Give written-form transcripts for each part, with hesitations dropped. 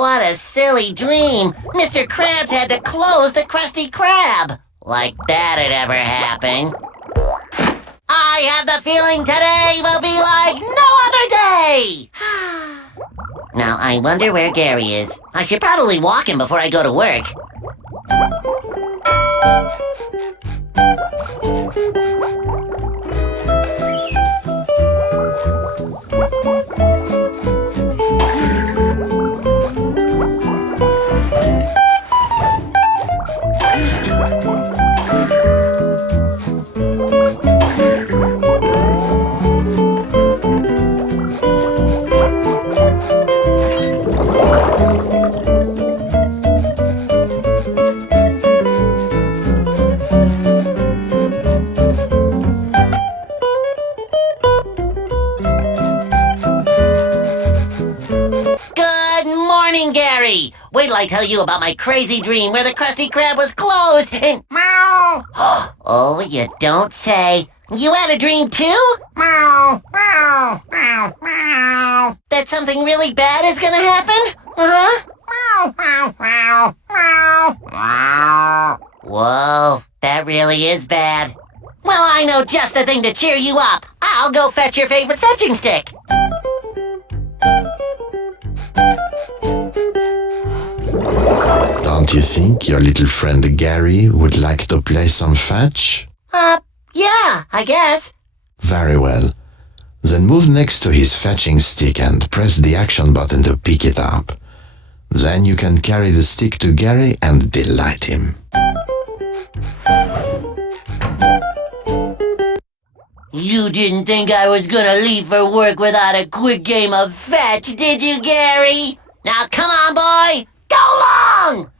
What a silly dream. Mr. Krabs had to close the Krusty Krab. Like that'd ever happen. I have the feeling today will be like no other day. Now, I wonder where Gary is. I should probably walk him before I go to work. Wait till I tell you about my crazy dream where the Krusty Krab was closed and... Meow! Oh, you don't say. You had a dream too? Meow, meow, meow, meow. That something really bad is gonna happen? Uh-huh. Meow, meow, meow, meow, meow. Whoa, that really is bad. Well, I know just the thing to cheer you up. I'll go fetch your favorite fetching stick. Don't you think your little friend Gary would like to play some fetch? Yeah, I guess. Very well. Then move next to his fetching stick and press the action button to pick it up. Then you can carry the stick to Gary and delight him. You didn't think I was gonna leave for work without a quick game of fetch, did you, Gary? Now come on, boy! Go long!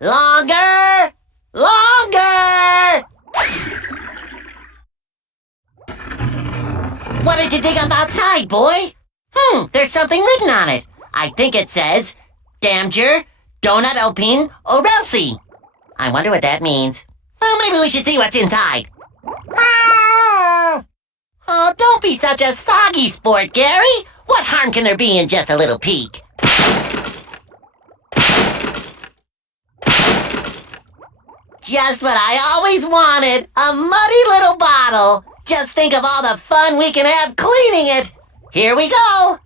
Longer! Longer! What did you dig up outside, boy? There's something written on it. I think it says, Damger, Donut Alpine, Orelsi. I wonder what that means. Well, maybe we should see what's inside. Oh, don't be such a soggy sport, Gary. What harm can there be in just a little peek? Just what I always wanted, a muddy little bottle. Just think of all the fun we can have cleaning it. Here we go.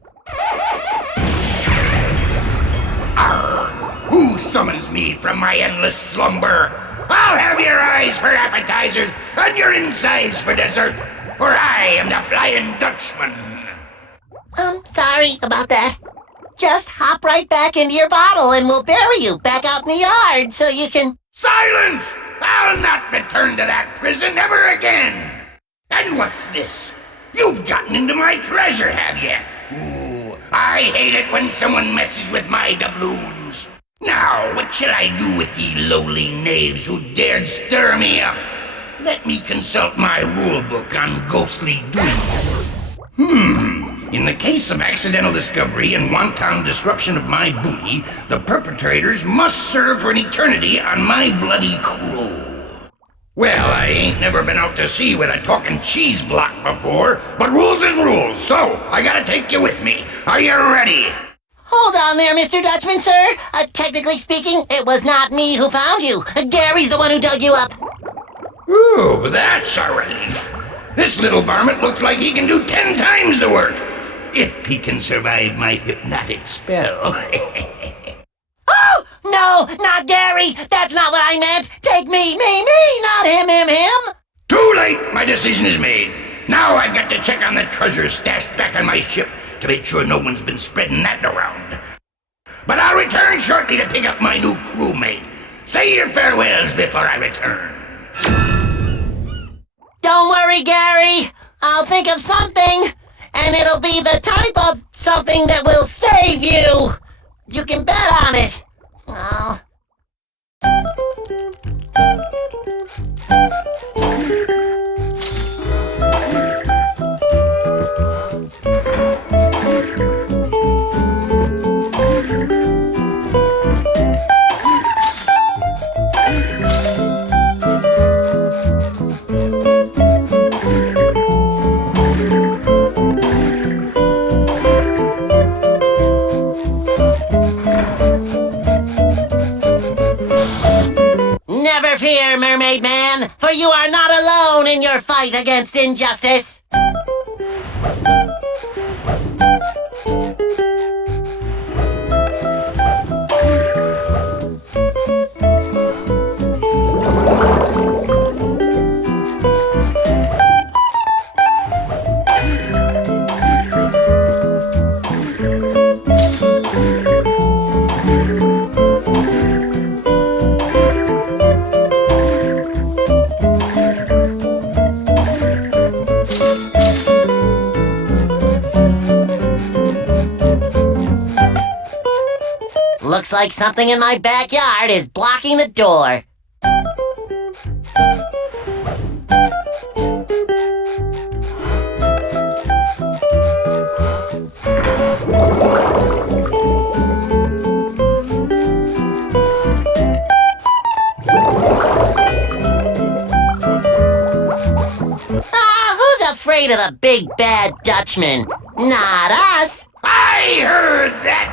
Arr! Who summons me from my endless slumber? I'll have your eyes for appetizers and your insides for dessert, for I am the Flying Dutchman. Sorry about that. Just hop right back into your bottle and we'll bury you back out in the yard so you can... Silence! I'll not return to that prison ever again! And what's this? You've gotten into my treasure, have you? Ooh, I hate it when someone messes with my doubloons. Now, what shall I do with ye lowly knaves who dared stir me up? Let me consult my rulebook on ghostly doings. In the case of accidental discovery and wanton disruption of my booty, the perpetrators must serve for an eternity on my bloody crew. Well, I ain't never been out to sea with a talking cheese block before, but rules is rules, so I gotta take you with me. Are you ready? Hold on there, Mr. Dutchman, sir. Technically speaking, it was not me who found you. Gary's the one who dug you up. Ooh, that's a relief. This little varmint looks like he can do 10 times the work, if he can survive my hypnotic spell. Oh, no, not Gary. That's not what I meant. Take me, not him. Too late. My decision is made. Now I've got to check on the treasure stashed back on my ship to make sure no one's been spreading that around. But I'll return shortly to pick up my new crewmate. Say your farewells before I return. Don't worry, Gary. I'll think of something, and it'll be the type of something that will save you. You can bet on it. Oh. against injustice. Looks like something in my backyard is blocking the door. Who's afraid of the big bad Dutchman? Not us! I heard that!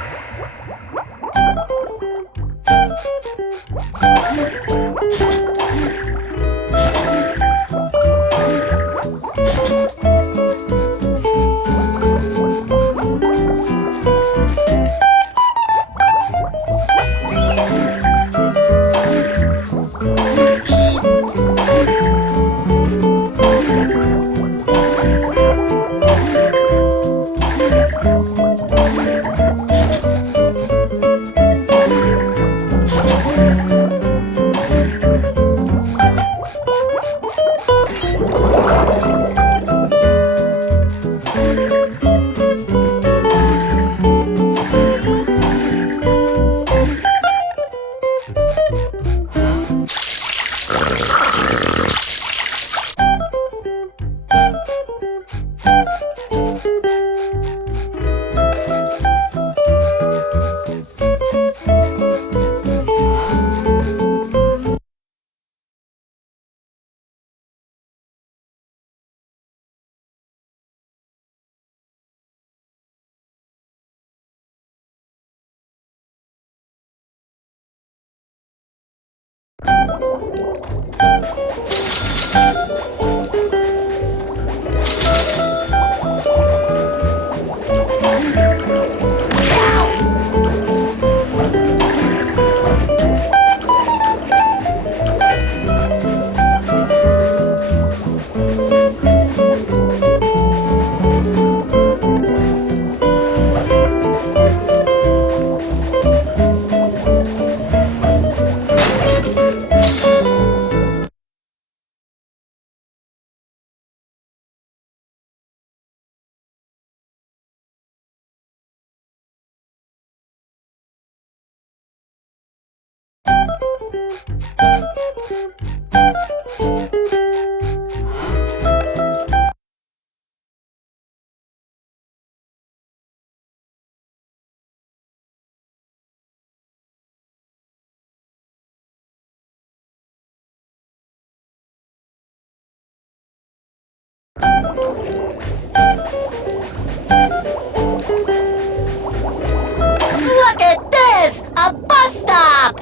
Look at this! A bus stop!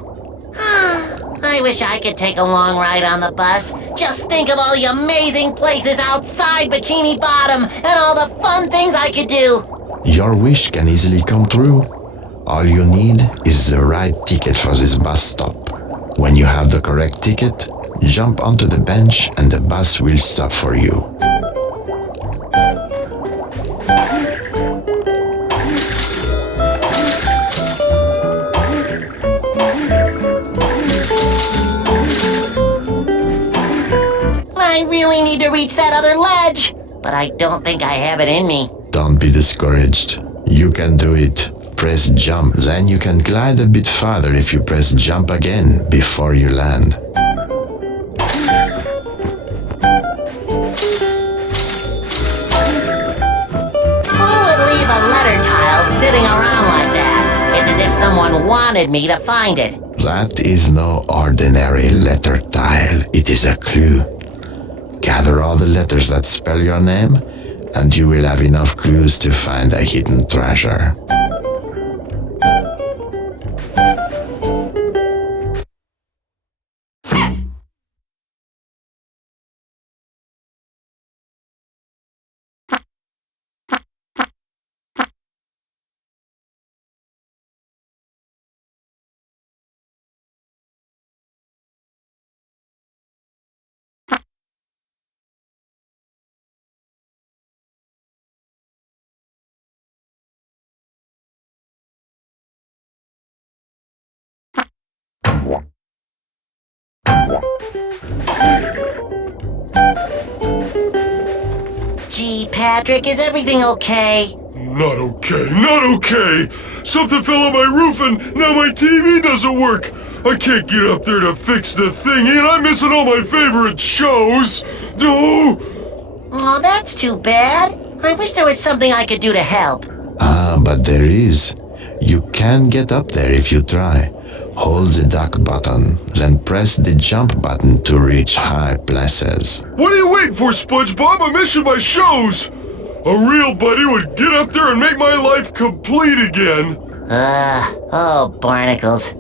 I wish I could take a long ride on the bus. Just think of all the amazing places outside Bikini Bottom and all the fun things I could do. Your wish can easily come true. All you need is the right ticket for this bus stop. When you have the correct ticket, jump onto the bench and the bus will stop for you. I really need to reach that other ledge, but I don't think I have it in me. Don't be discouraged. You can do it. Press jump, then you can glide a bit farther if you press jump again before you land. Who would leave a letter tile sitting around like that? It's as if someone wanted me to find it. That is no ordinary letter tile. It is a clue. Gather all the letters that spell your name, and you will have enough clues to find a hidden treasure. Gee, Patrick, is everything okay? Not okay, not okay! Something fell on my roof and now my TV doesn't work! I can't get up there to fix the thingy and I'm missing all my favorite shows! No! Oh, that's too bad. I wish there was something I could do to help. But there is. You can get up there if you try. Hold the duck button, then press the jump button to reach high places. What are you waiting for, SpongeBob? I'm missing my shows! A real buddy would get up there and make my life complete again! Oh, barnacles.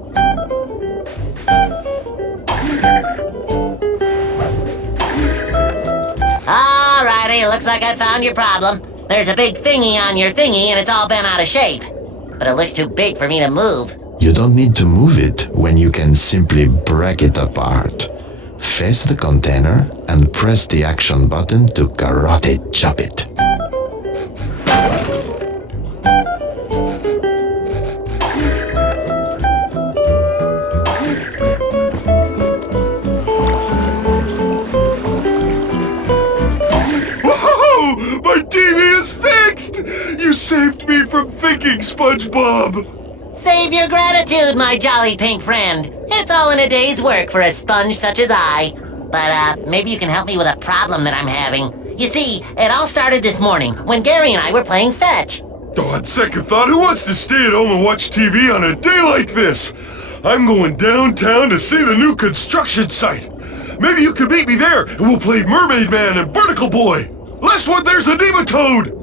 Alrighty, looks like I found your problem. There's a big thingy on your thingy and it's all bent out of shape. But it looks too big for me to move. You don't need to move it when you can simply break it apart. Face the container and press the action button to karate chop it. Whoa! My TV is fixed! You saved me from thinking, SpongeBob! Save your gratitude, my jolly pink friend. It's all in a day's work for a sponge such as I. But, maybe you can help me with a problem that I'm having. You see, it all started this morning when Gary and I were playing fetch. Oh, on second thought, who wants to stay at home and watch TV on a day like this? I'm going downtown to see the new construction site. Maybe you can meet me there and we'll play Mermaid Man and Barnacle Boy. Last one, there's a nematode!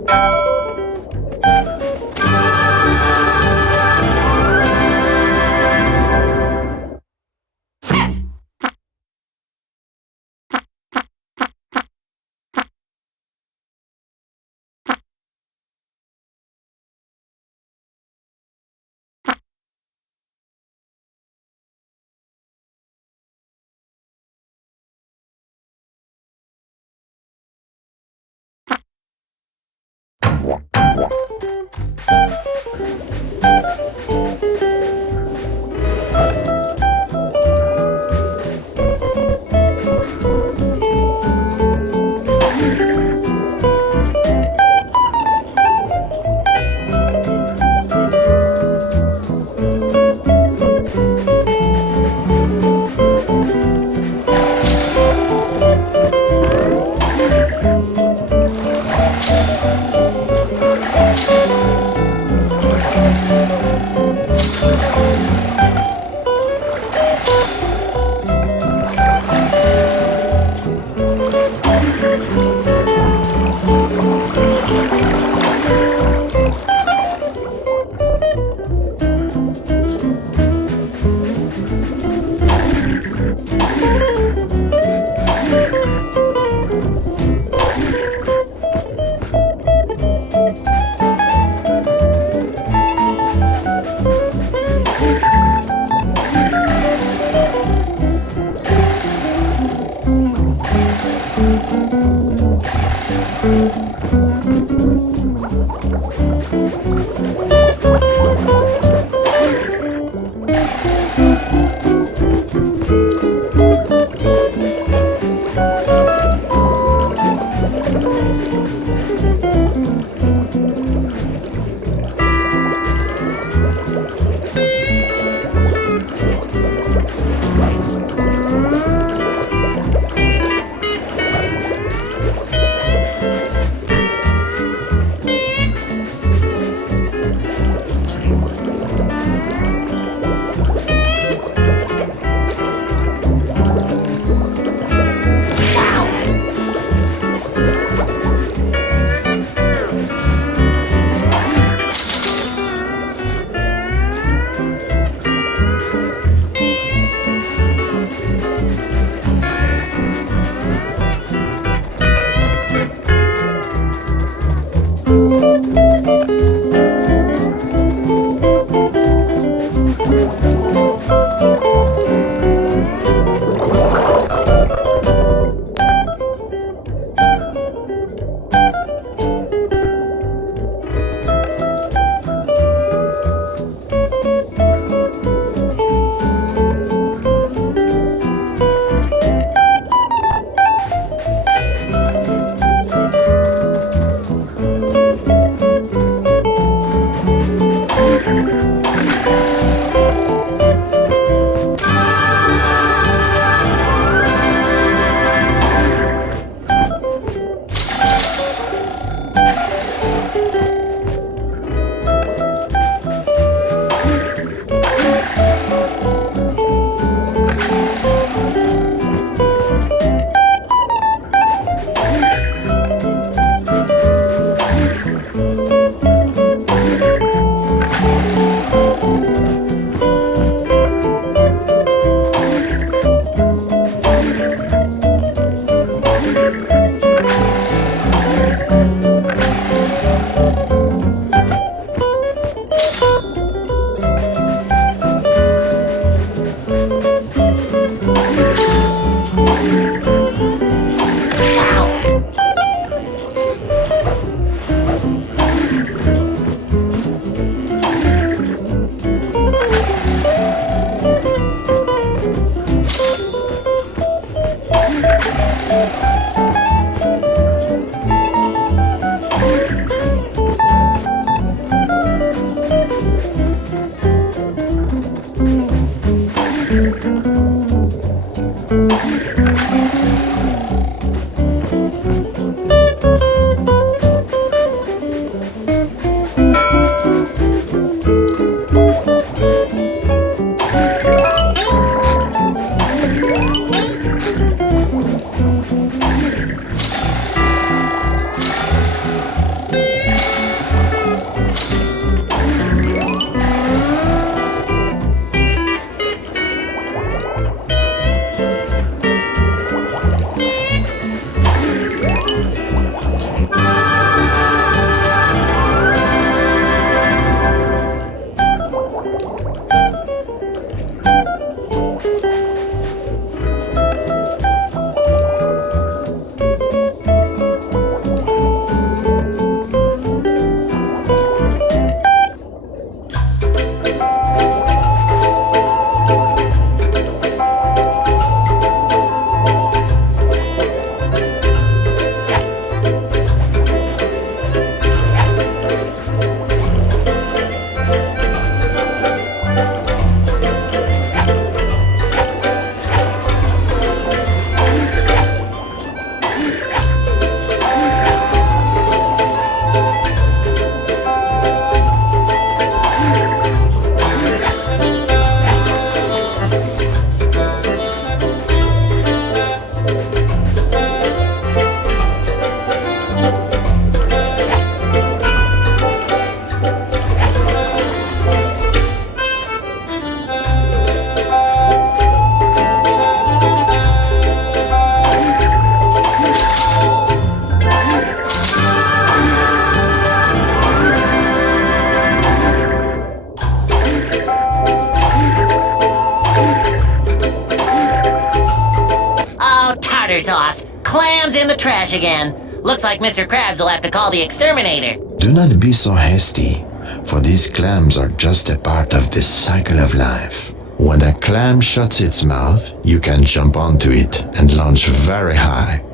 clams in the trash again. Looks like Mr. Krabs will have to call the exterminator. Do not be so hasty, for these clams are just a part of this cycle of life. When a clam shuts its mouth, you can jump onto it and launch very high.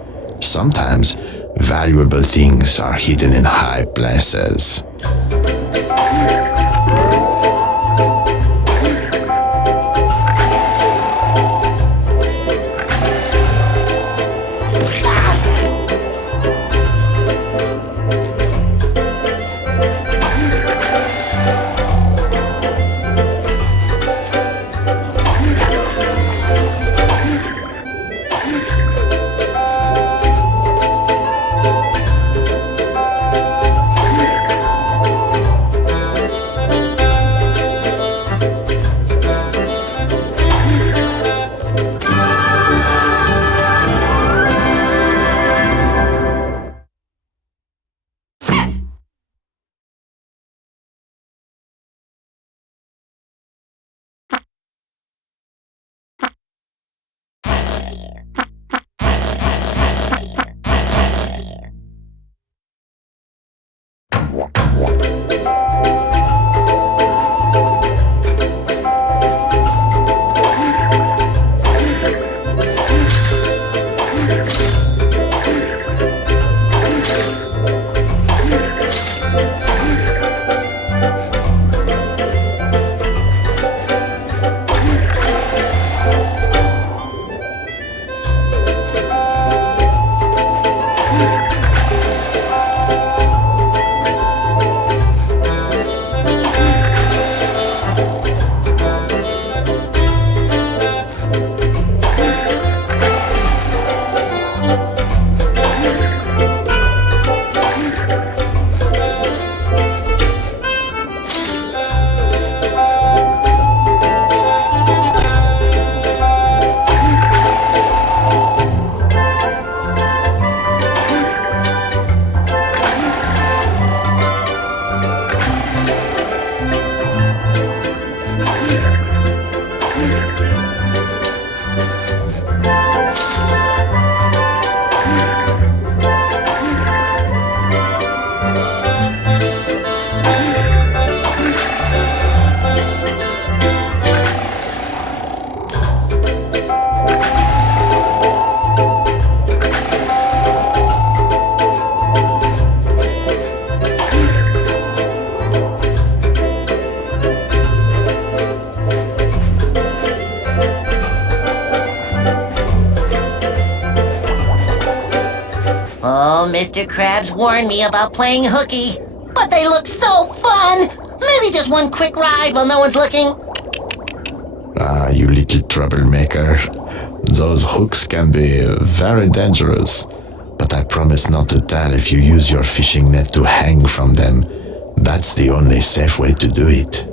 Sometimes, valuable things are hidden in high places. Mr. Krabs warned me about playing hooky, but they look so fun! Maybe just one quick ride while no one's looking. Ah, you little troublemaker. Those hooks can be very dangerous, but I promise not to tell if you use your fishing net to hang from them. That's the only safe way to do it.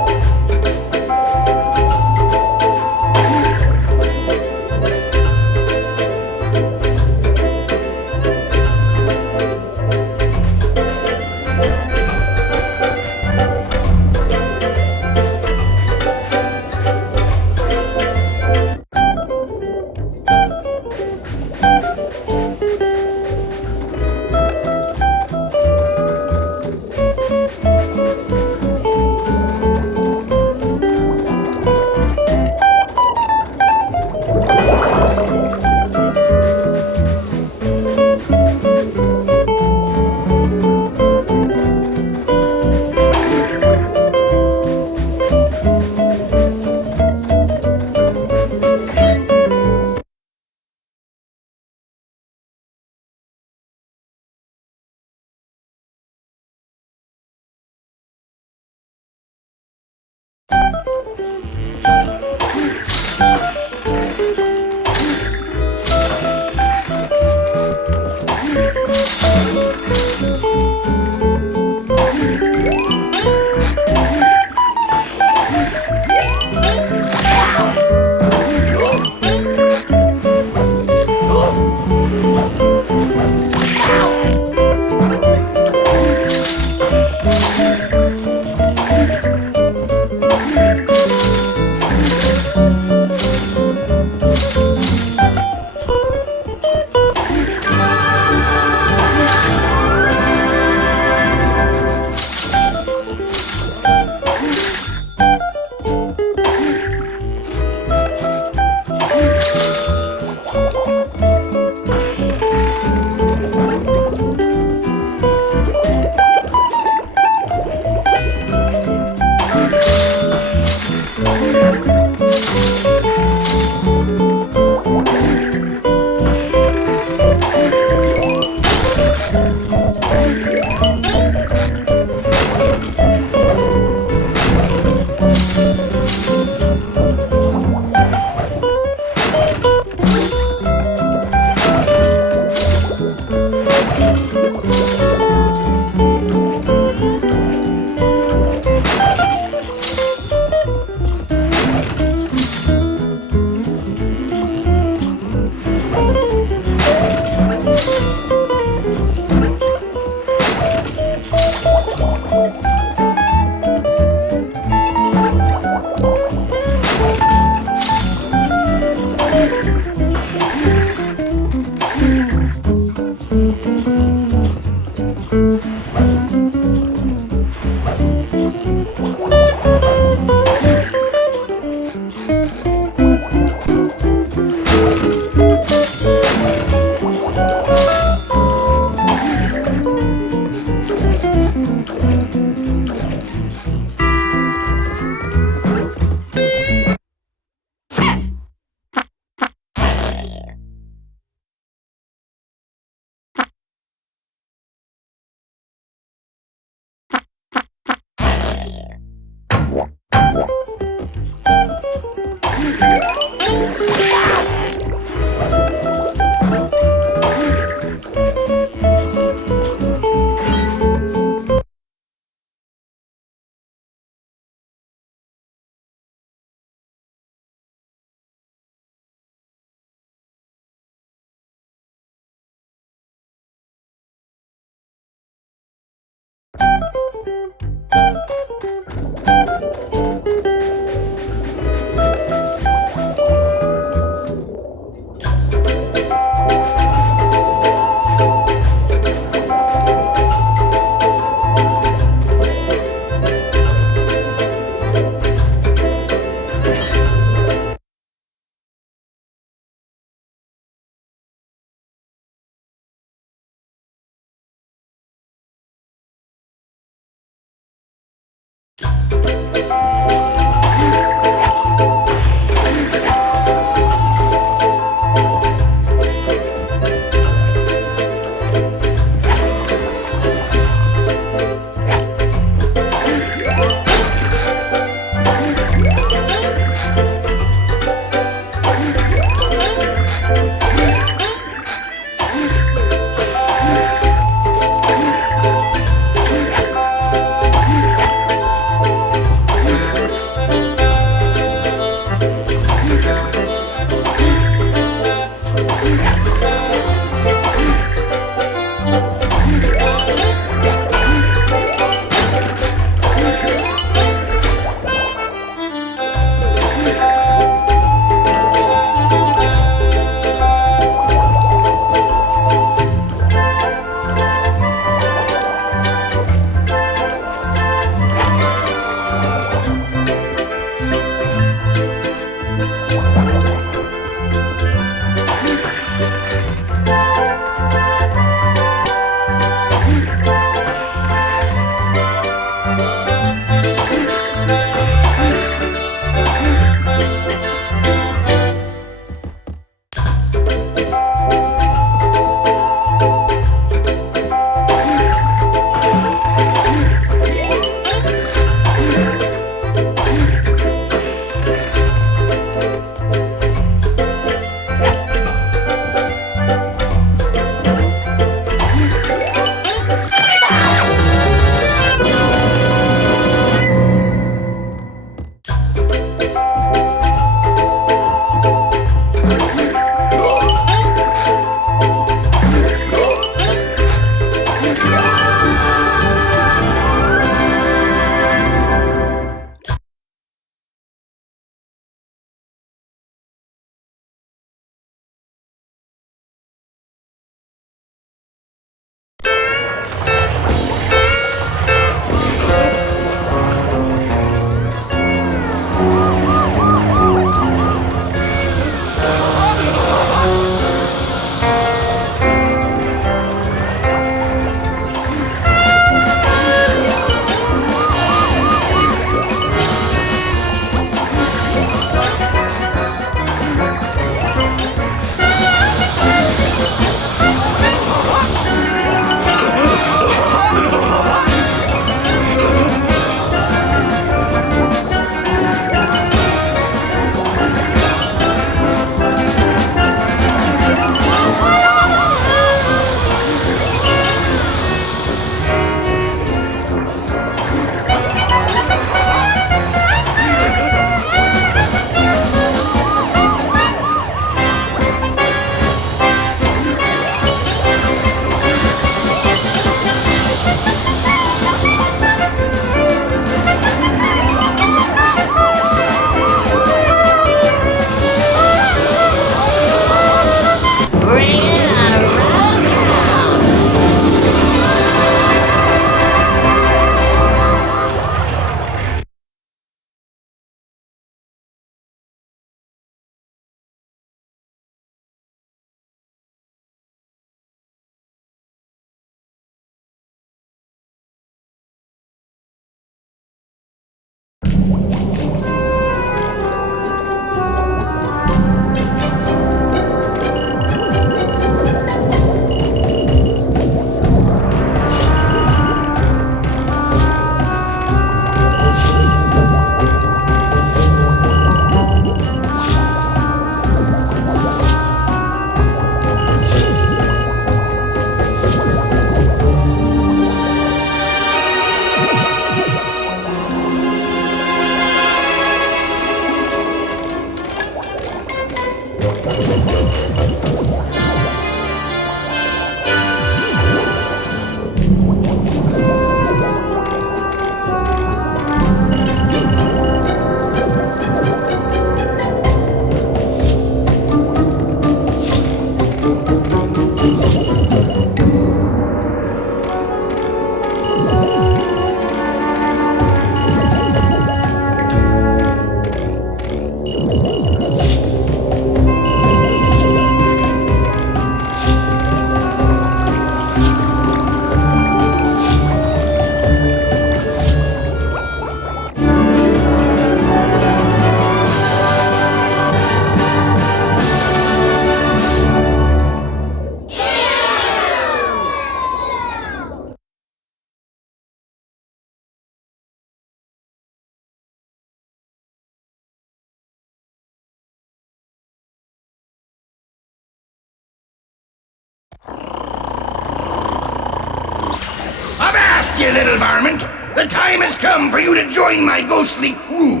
Avast, you little varmint! The time has come for you to join my ghostly crew.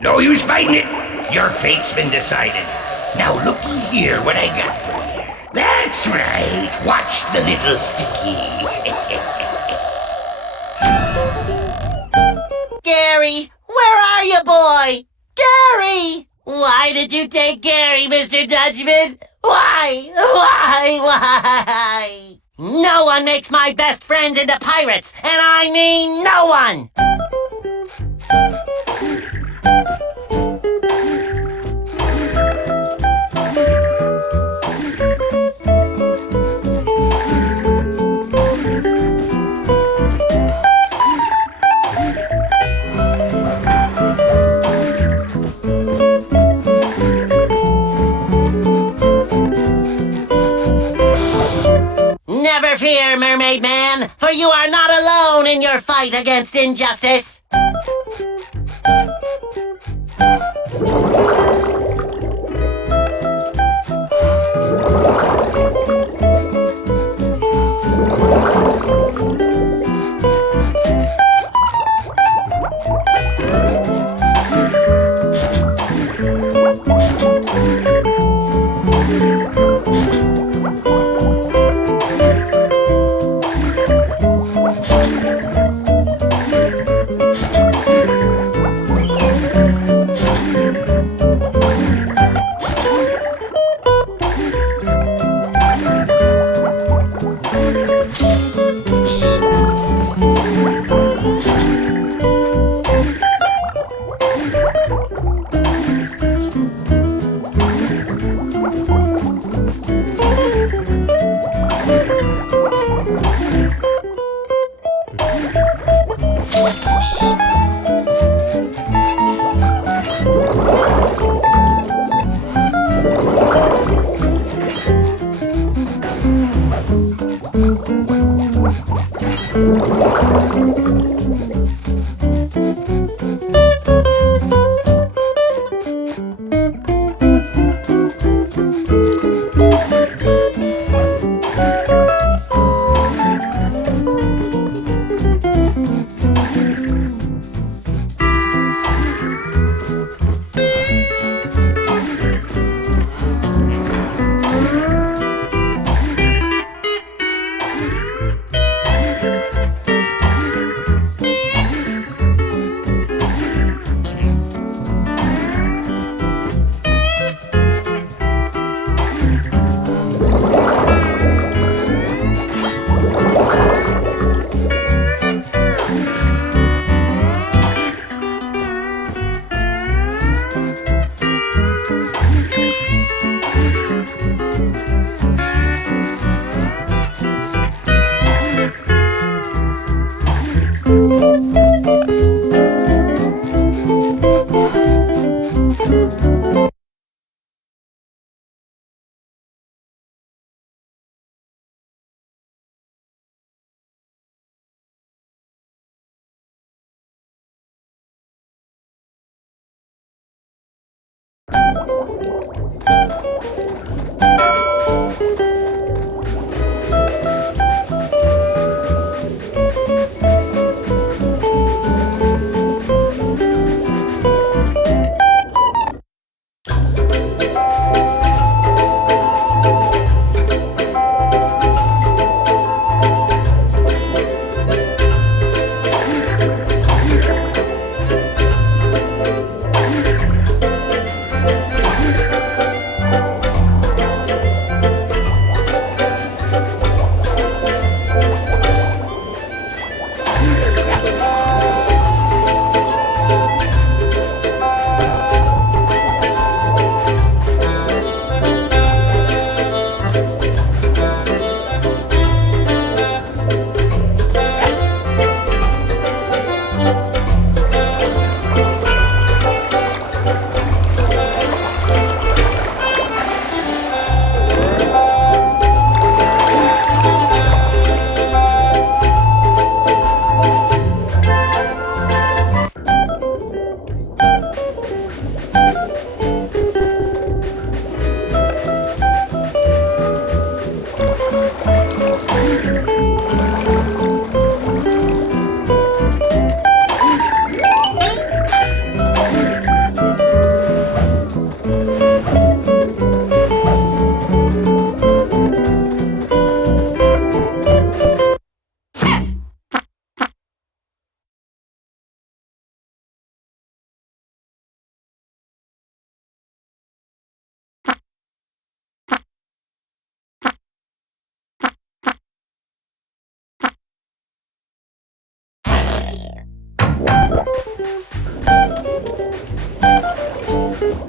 No use fighting it. Your fate's been decided. Now looky here what I got for you. That's right. Watch the little sticky. Gary, where are you, boy? Gary! Why did you take Gary, Mr. Dutchman? Why? No one makes my best friends into pirates, and I mean no one! Never fear, Mermaid Man, for you are not alone in your fight against injustice.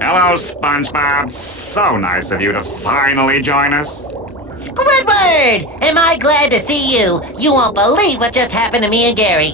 Hello, SpongeBob. So nice of you to finally join us. Squidward! Am I glad to see you? You won't believe what just happened to me and Gary.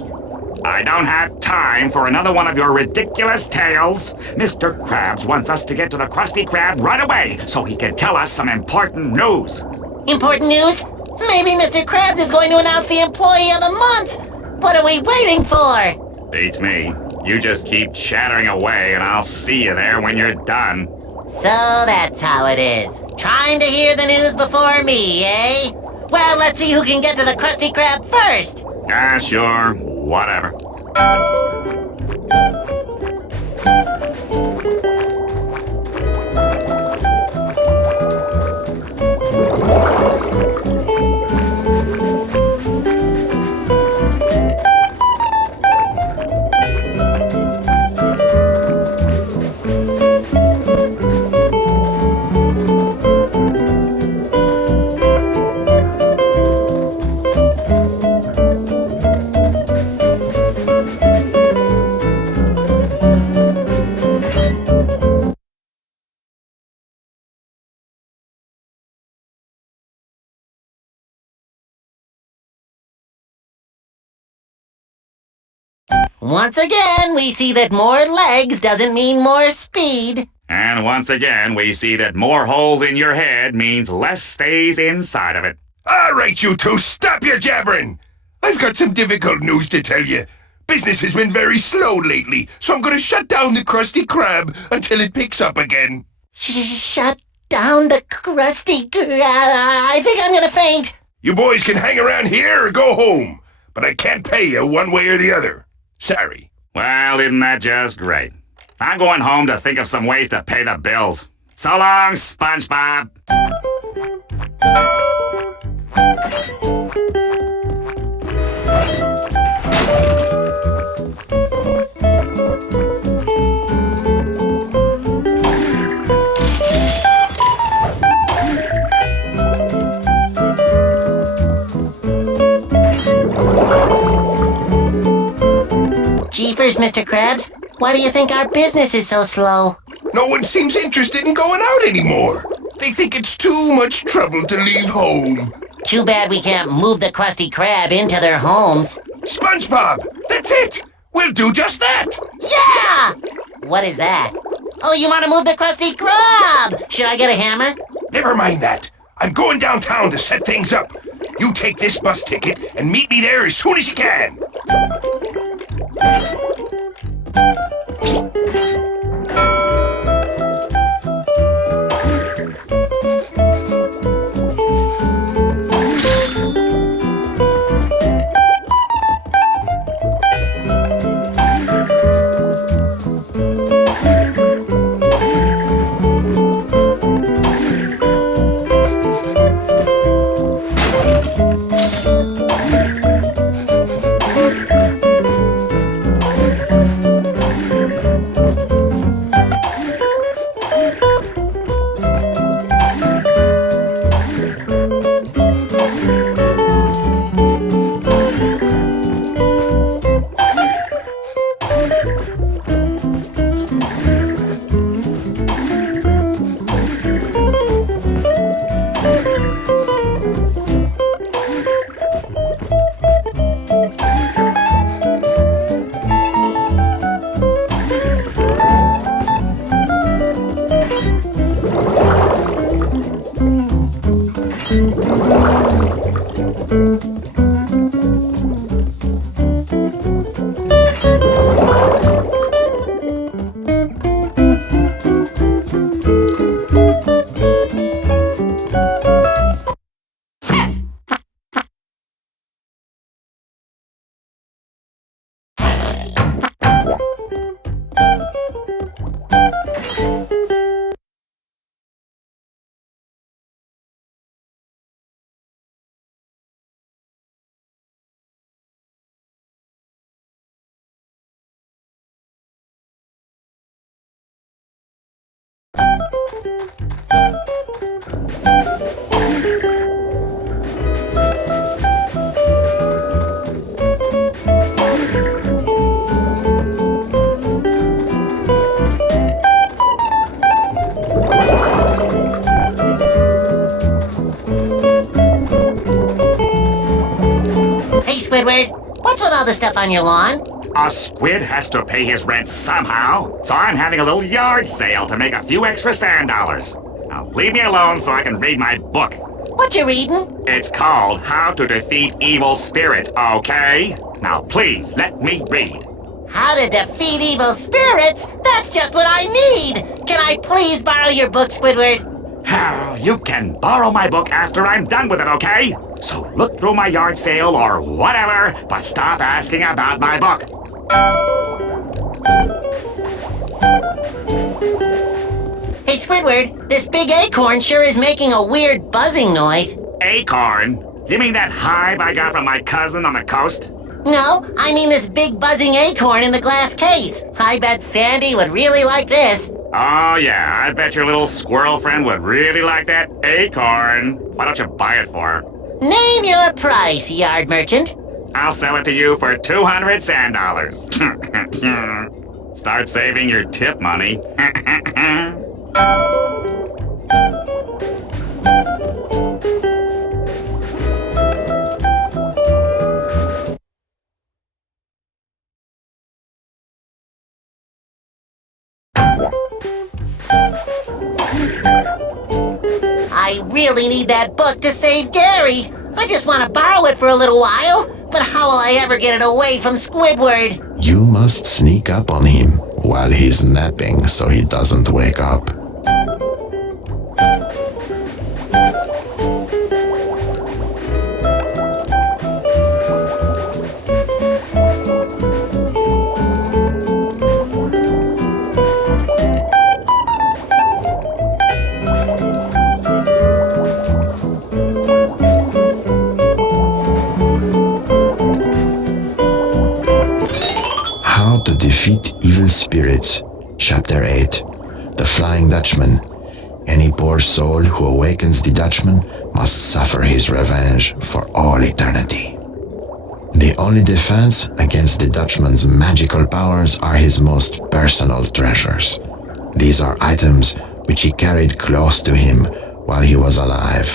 I don't have time for another one of your ridiculous tales. Mr. Krabs wants us to get to the Krusty Krab right away so he can tell us some important news. Important news? Maybe Mr. Krabs is going to announce the Employee of the Month! What are we waiting for? Beats me. You just keep chattering away and I'll see you there when you're done. So that's how it is. Trying to hear the news before me, eh? Well, let's see who can get to the Krusty Krab first. Ah, sure. Whatever. Once again, we see that more legs doesn't mean more speed. And once again, we see that more holes in your head means less stays inside of it. All right, you two, stop your jabbering. I've got some difficult news to tell you. Business has been very slow lately, so I'm going to shut down the Krusty Krab until it picks up again. Shut down the Krusty Krab. I think I'm gonna faint. You boys can hang around here or go home, but I can't pay you one way or the other. Sorry. Well, isn't that just great? I'm going home to think of some ways to pay the bills. So long, SpongeBob. Jeepers, Mr. Krabs. Why do you think our business is so slow? No one seems interested in going out anymore. They think it's too much trouble to leave home. Too bad we can't move the Krusty Krab into their homes. SpongeBob, that's it. We'll do just that. Yeah! What is that? Oh, you want to move the Krusty Krab? Should I get a hammer? Never mind that. I'm going downtown to set things up. You take this bus ticket and meet me there as soon as you can. What's with all the stuff on your lawn? A squid has to pay his rent somehow, so I'm having a little yard sale to make a few extra sand dollars. Now leave me alone so I can read my book. What you reading? It's called How to Defeat Evil Spirits, okay? Now please, let me read. How to defeat evil spirits? That's just what I need! Can I please borrow your book, Squidward? You can borrow my book after I'm done with it, okay? So look through my yard sale or whatever, but stop asking about my book. Hey, Squidward, this big acorn sure is making a weird buzzing noise. Acorn? You mean that hive I got from my cousin on the coast? No, I mean this big buzzing acorn in the glass case. I bet Sandy would really like this. Oh yeah, I bet your little squirrel friend would really like that acorn. Why don't you buy it for her? Name your price, yard merchant. I'll sell it to you for 200 sand dollars. Start saving your tip money. I really need that book to save Gary. I just want to borrow it for a little while, but how will I ever get it away from Squidward? You must sneak up on him while he's napping so he doesn't wake up. How to Defeat Evil Spirits, Chapter 8. The Flying Dutchman. Any poor soul who awakens the Dutchman must suffer his revenge for all eternity. The only defense against the Dutchman's magical powers are his most personal treasures. These are items which he carried close to him while he was alive.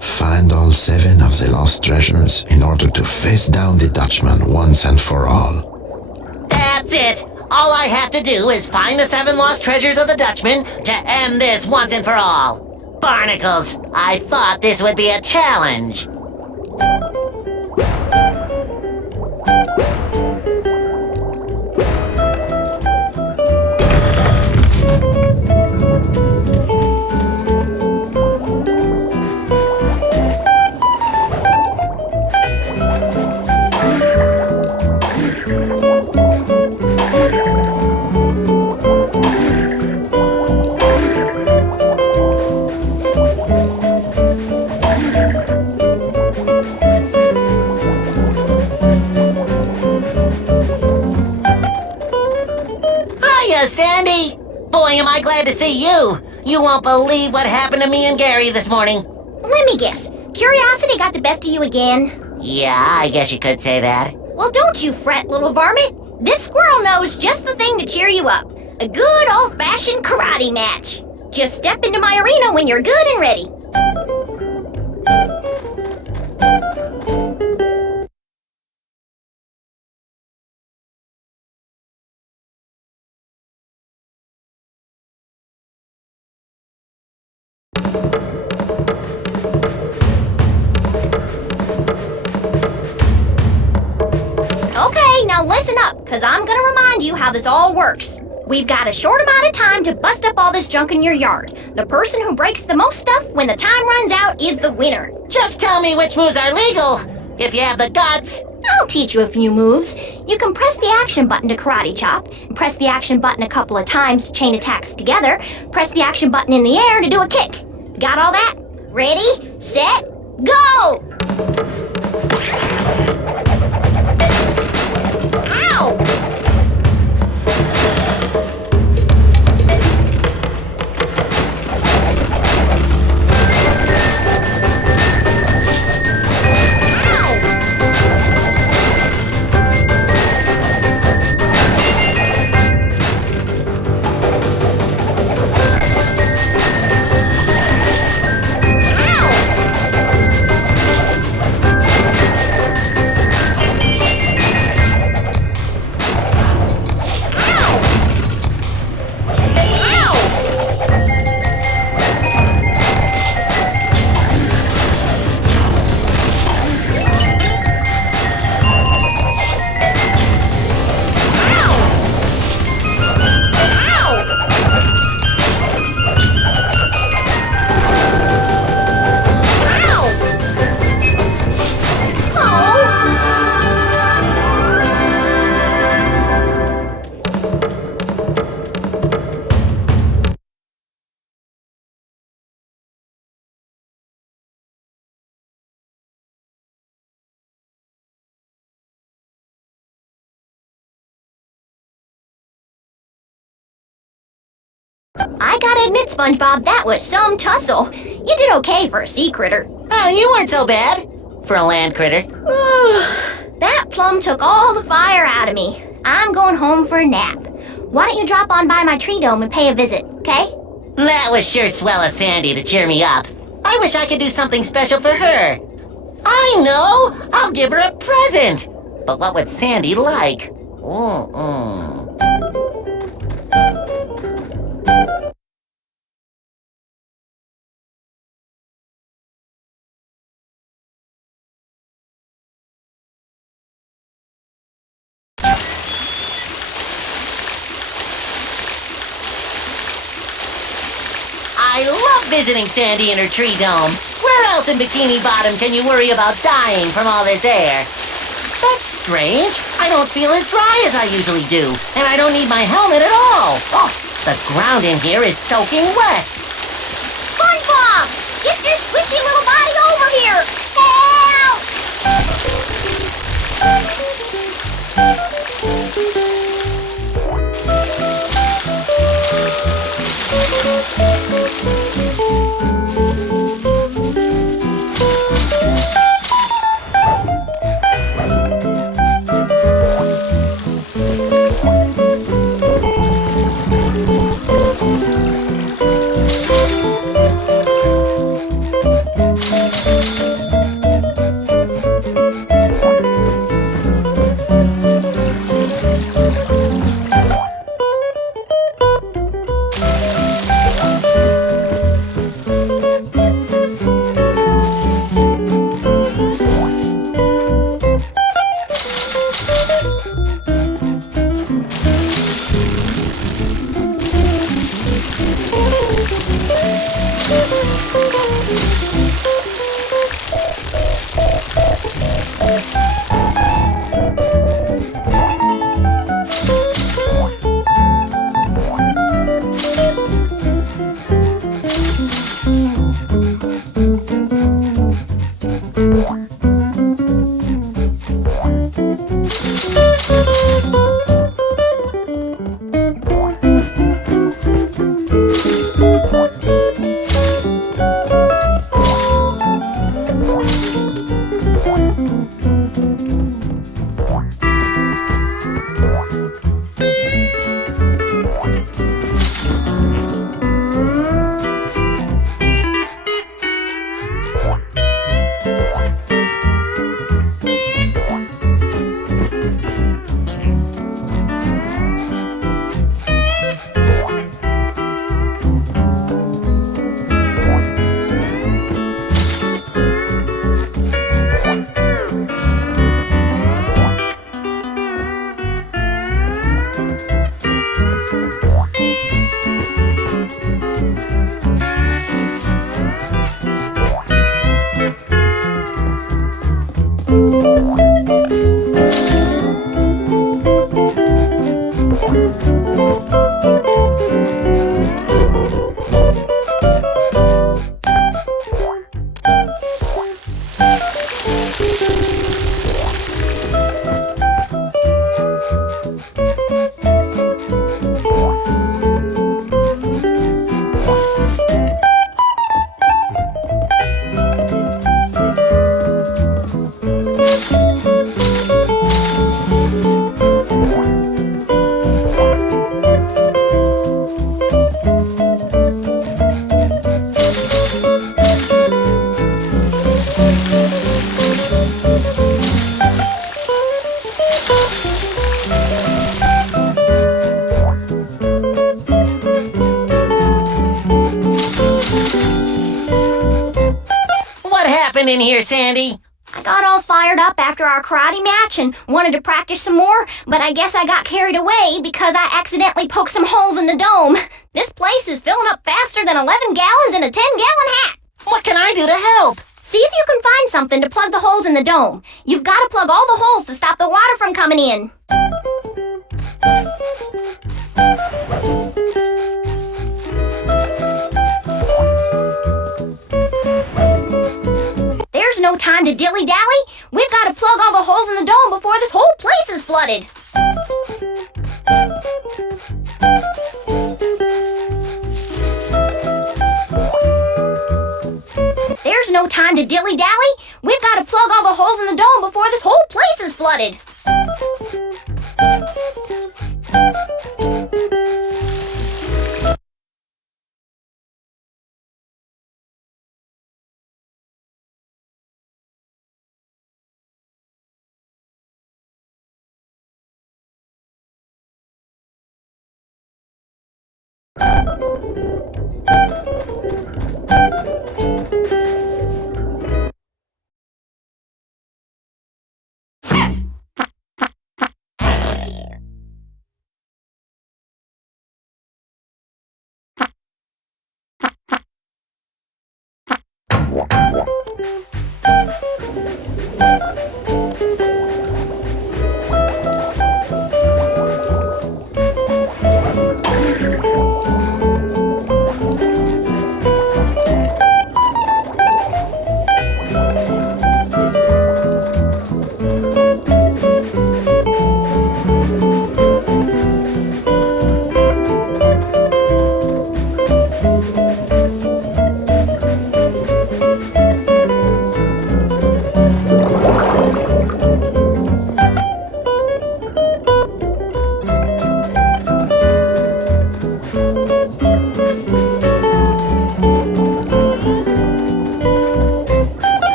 Find all 7 of the lost treasures in order to face down the Dutchman once and for all. That's it. All I have to do is find the 7 lost treasures of the Dutchman to end this once and for all. Barnacles, I thought this would be a challenge. Sandy! Boy, am I glad to see you! You won't believe what happened to me and Gary this morning. Let me guess. Curiosity got the best of you again? Yeah, I guess you could say that. Well, don't you fret, little varmint. This squirrel knows just the thing to cheer you up. A good old-fashioned karate match. Just step into my arena when you're good and ready. Okay, now listen up, because I'm going to remind you how this all works. We've got a short amount of time to bust up all this junk in your yard. The person who breaks the most stuff when the time runs out is the winner. Just tell me which moves are legal, if you have the guts. I'll teach you a few moves. You can press the action button to karate chop, press the action button a couple of times to chain attacks together, press the action button in the air to do a kick. Got all that? Ready, set, go! Ow! I gotta admit, SpongeBob, that was some tussle. You did okay for a sea critter. Oh, you weren't so bad for a land critter. That plum took all the fire out of me. I'm going home for a nap. Why don't you drop on by my tree dome and pay a visit, okay? That was sure swell of Sandy to cheer me up. I wish I could do something special for her. I know! I'll give her a present! But what would Sandy like? I love visiting Sandy in her tree dome. Where else in Bikini Bottom can you worry about dying from all this air? That's strange. I don't feel as dry as I usually do, and I don't need my helmet at all. Oh, the ground in here is soaking wet. SpongeBob! Get your squishy little body over here! Help! In here, Sandy? I got all fired up after our karate match and wanted to practice some more, but I guess I got carried away because I accidentally poked some holes in the dome. This place is filling up faster than 11 gallons in a 10-gallon hat. What can I do to help? See if you can find something to plug the holes in the dome. You've got to plug all the holes to stop the water from coming in. There's no time to dilly-dally. We've got to plug all the holes in the dome before this whole place is flooded. no time to dilly-dally. We've got to plug all the holes in the dome before this whole place is flooded.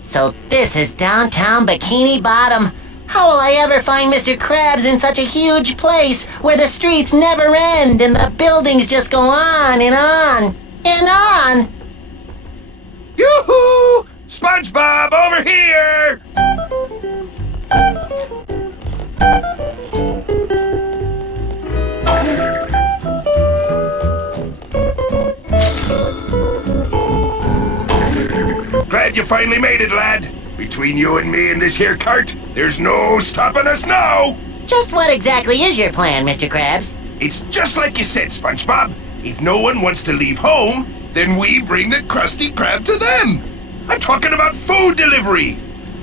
So this is downtown Bikini Bottom. How will I ever find Mr. Krabs in such a huge place where the streets never end and the buildings just go on and on and on? Yoo-hoo! SpongeBob, over here! Glad you finally made it, lad. Between you and me and this here cart, there's no stopping us now. Just what exactly is your plan, Mr. Krabs? It's just like you said, SpongeBob. If no one wants to leave home, then we bring the Krusty Krab to them. I'm talking about food delivery.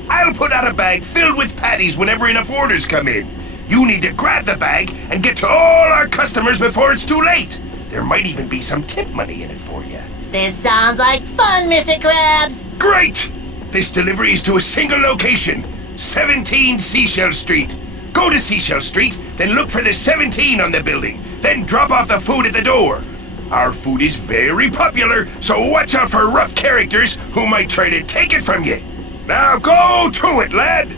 I'll put out a bag filled with patties whenever enough orders come in. You need to grab the bag and get to all our customers before it's too late. There might even be some tip money in it for you. This sounds like fun, Mr. Krabs. Great! This delivery is to a single location, 17 Seashell Street. Go to Seashell Street, then look for the 17 on the building, then drop off the food at the door. Our food is very popular, so watch out for rough characters who might try to take it from you. Now go to it, lad!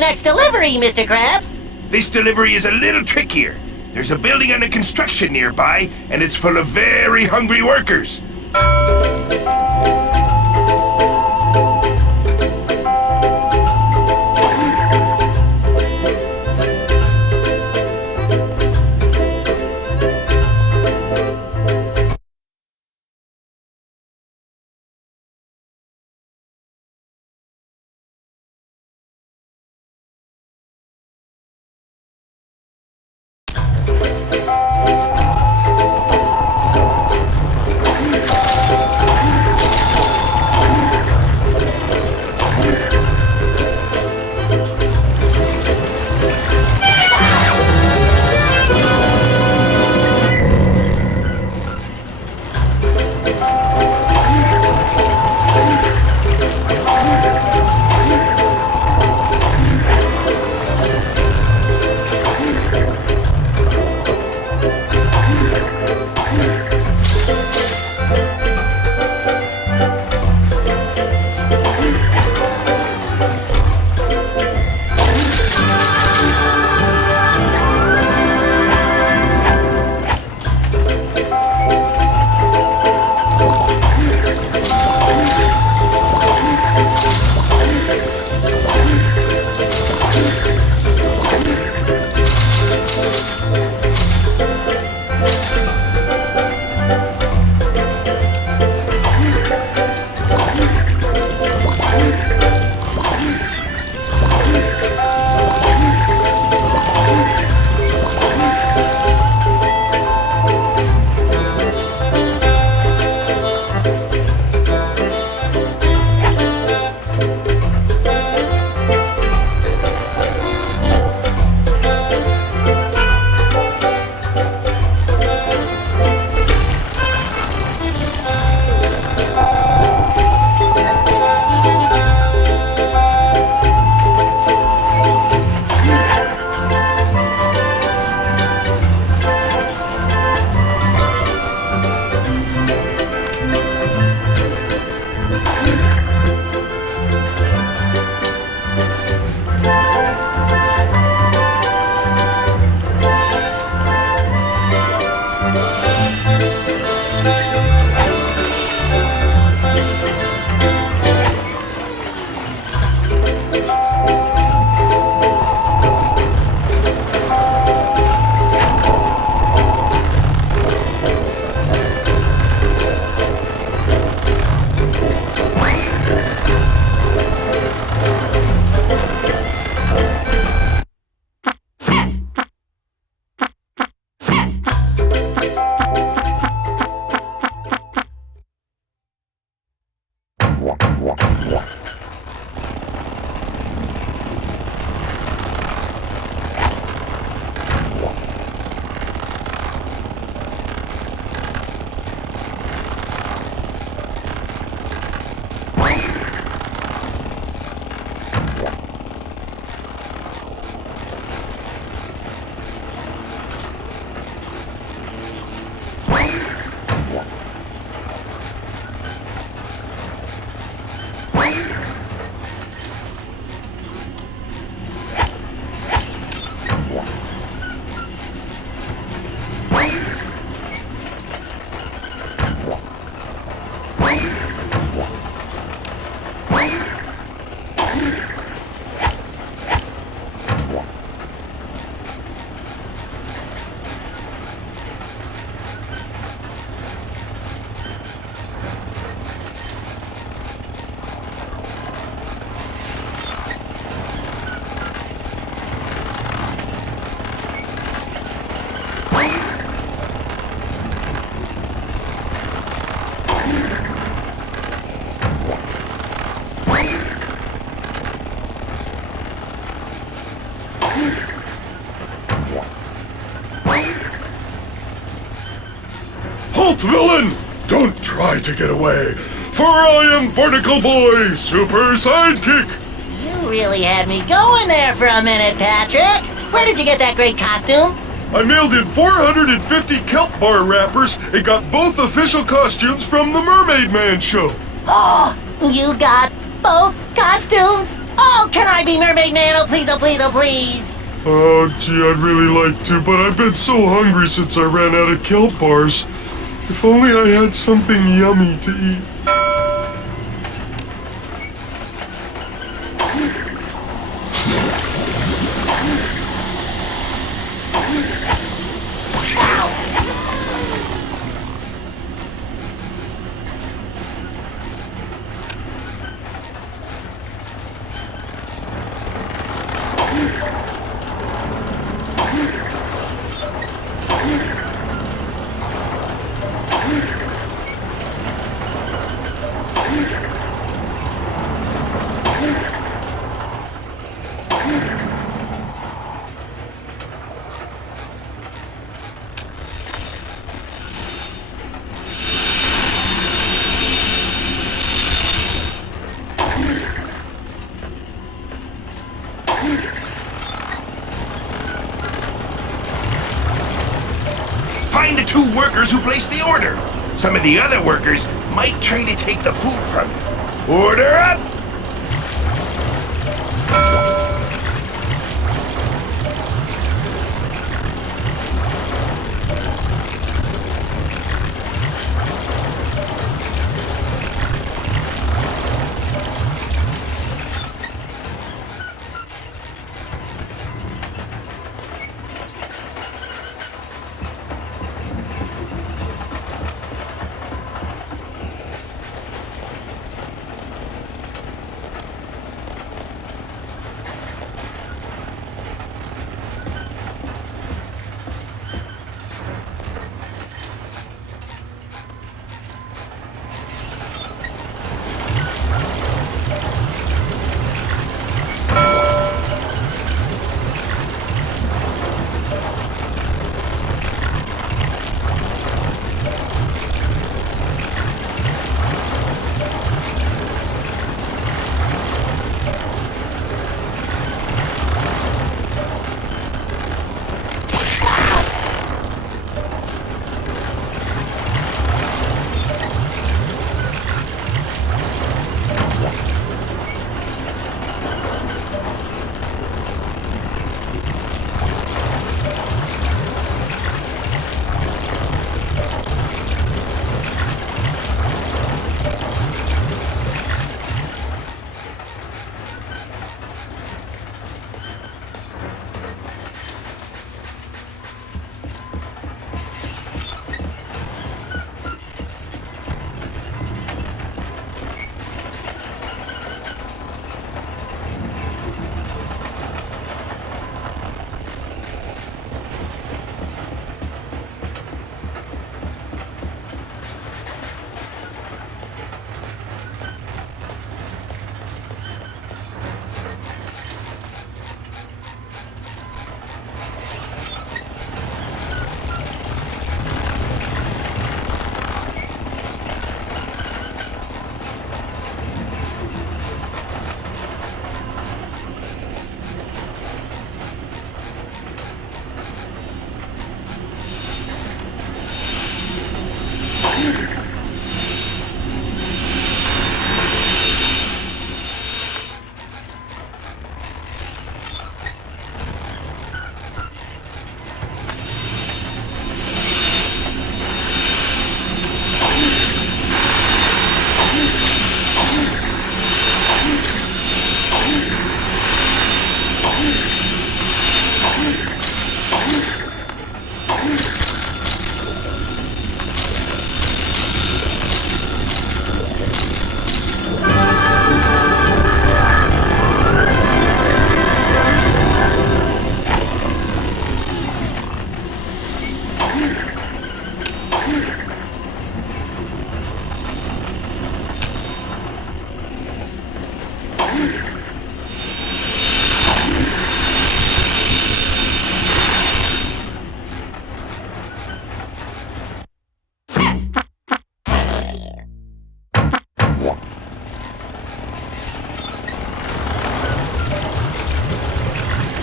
next delivery, Mr. Krabs. This delivery is a little trickier. There's a building under construction nearby, and it's full of very hungry workers. Halt, villain! Don't try to get away, for I am Barnacle Boy, Super Sidekick! You really had me going there for a minute, Patrick. Where did you get that great costume? I mailed in 450 kelp bar wrappers and got both official costumes from the Mermaid Man show. Oh, you got both costumes? Oh, can I be Mermaid Man? Oh, please, oh, please, oh, please. Oh, gee, I'd really like to, but I've been so hungry since I ran out of kelp bars. If only I had something yummy to eat. Find the two workers who placed the order. Some of the other workers might try to take the food from you. Order up!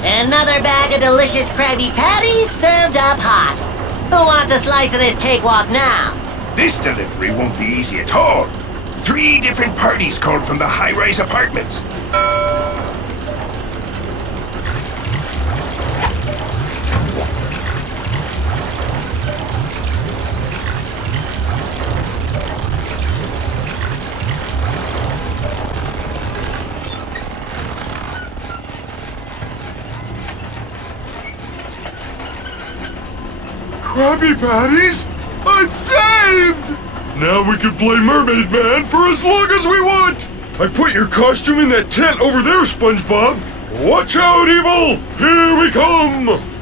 Another bag of delicious Krabby Patties served up hot. Who wants a slice of this cakewalk now? This delivery won't be easy at all. 3 different parties called from the high-rise apartments. Krabby Patties? I'm saved! Now we can play Mermaid Man for as long as we want! I put your costume in that tent over there, SpongeBob! Watch out, evil! Here we come!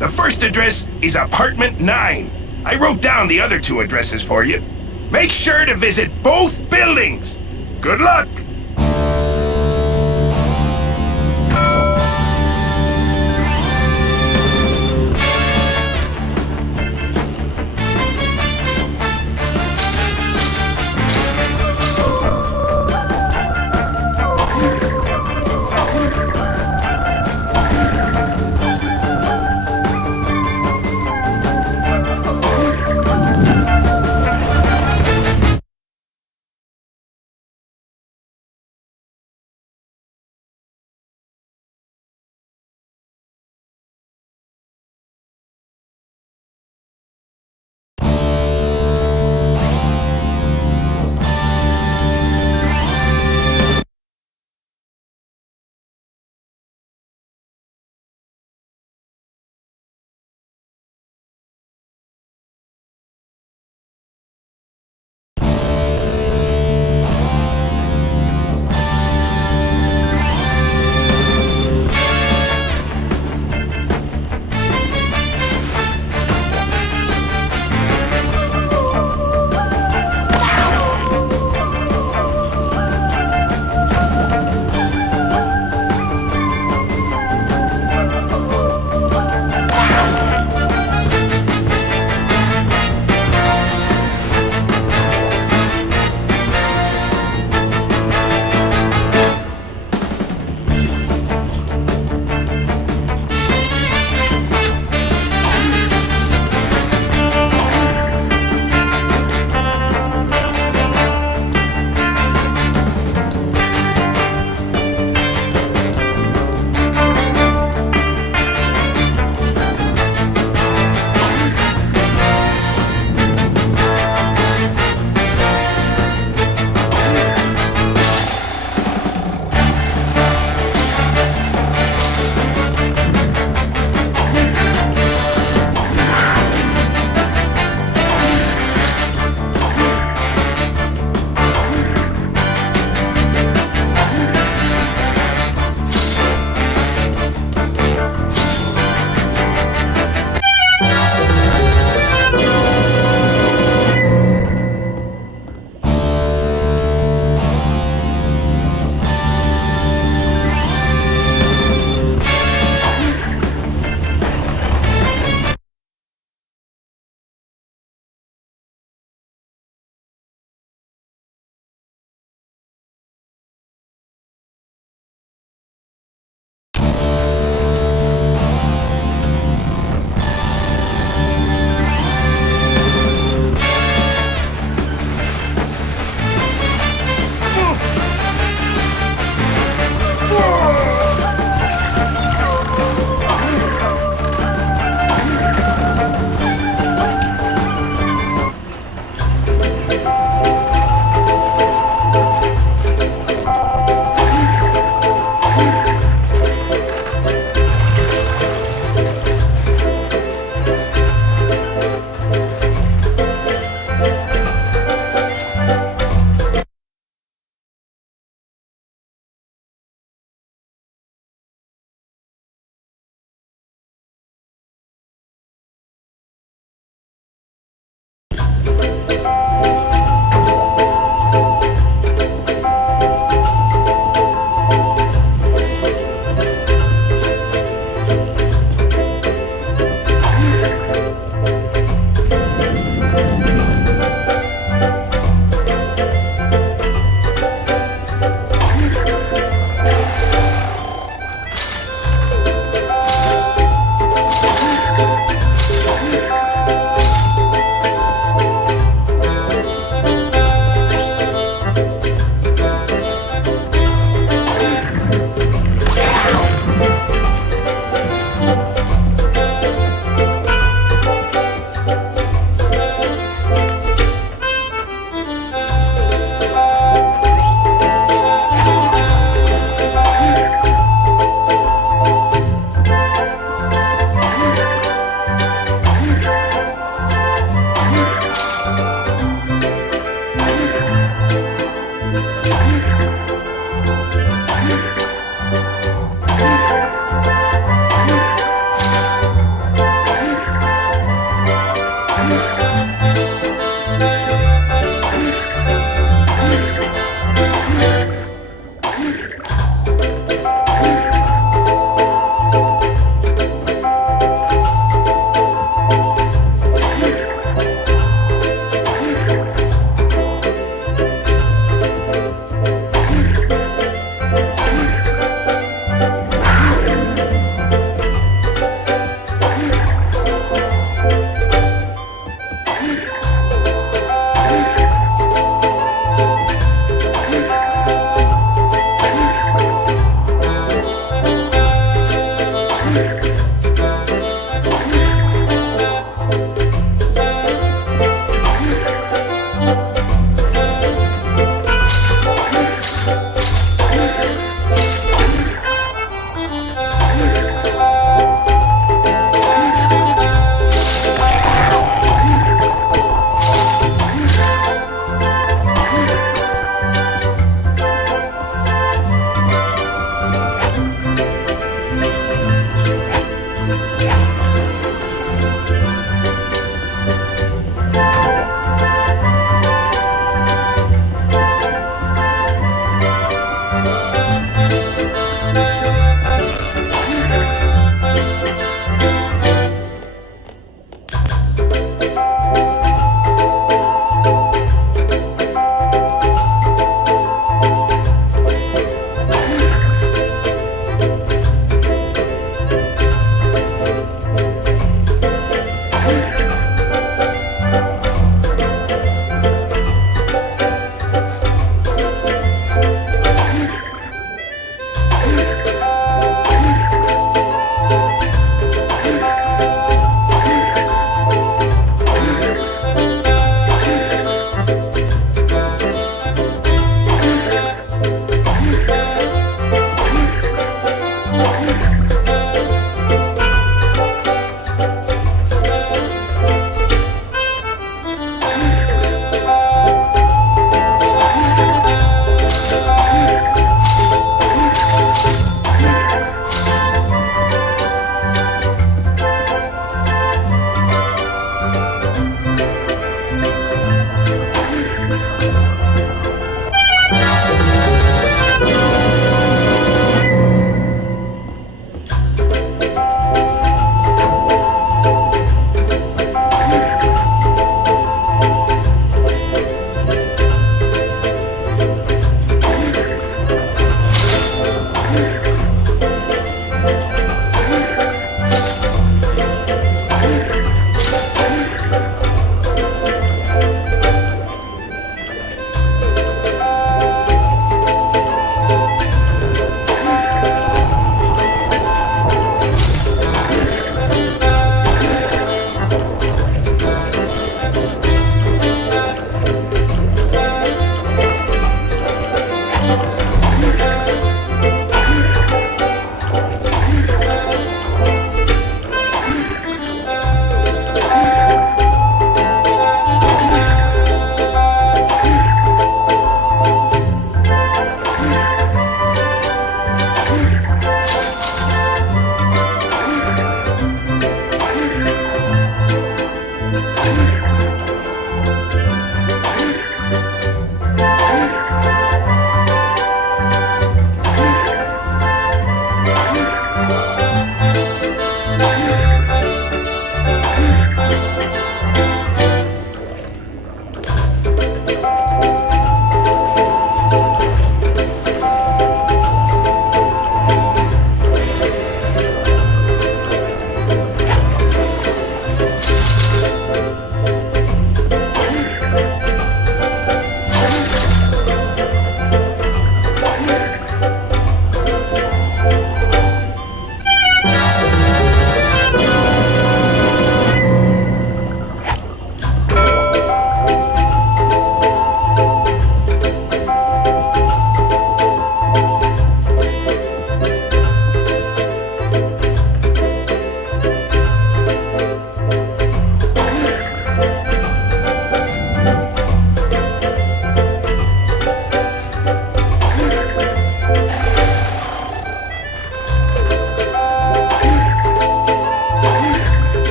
The first address is apartment 9. I wrote down the other 2 addresses for you. Make sure to visit both buildings. Good luck!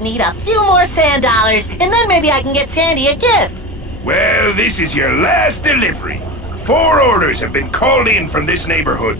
just need a few more sand dollars, and then maybe I can get Sandy a gift. Well, this is your last delivery. 4 orders have been called in from this neighborhood.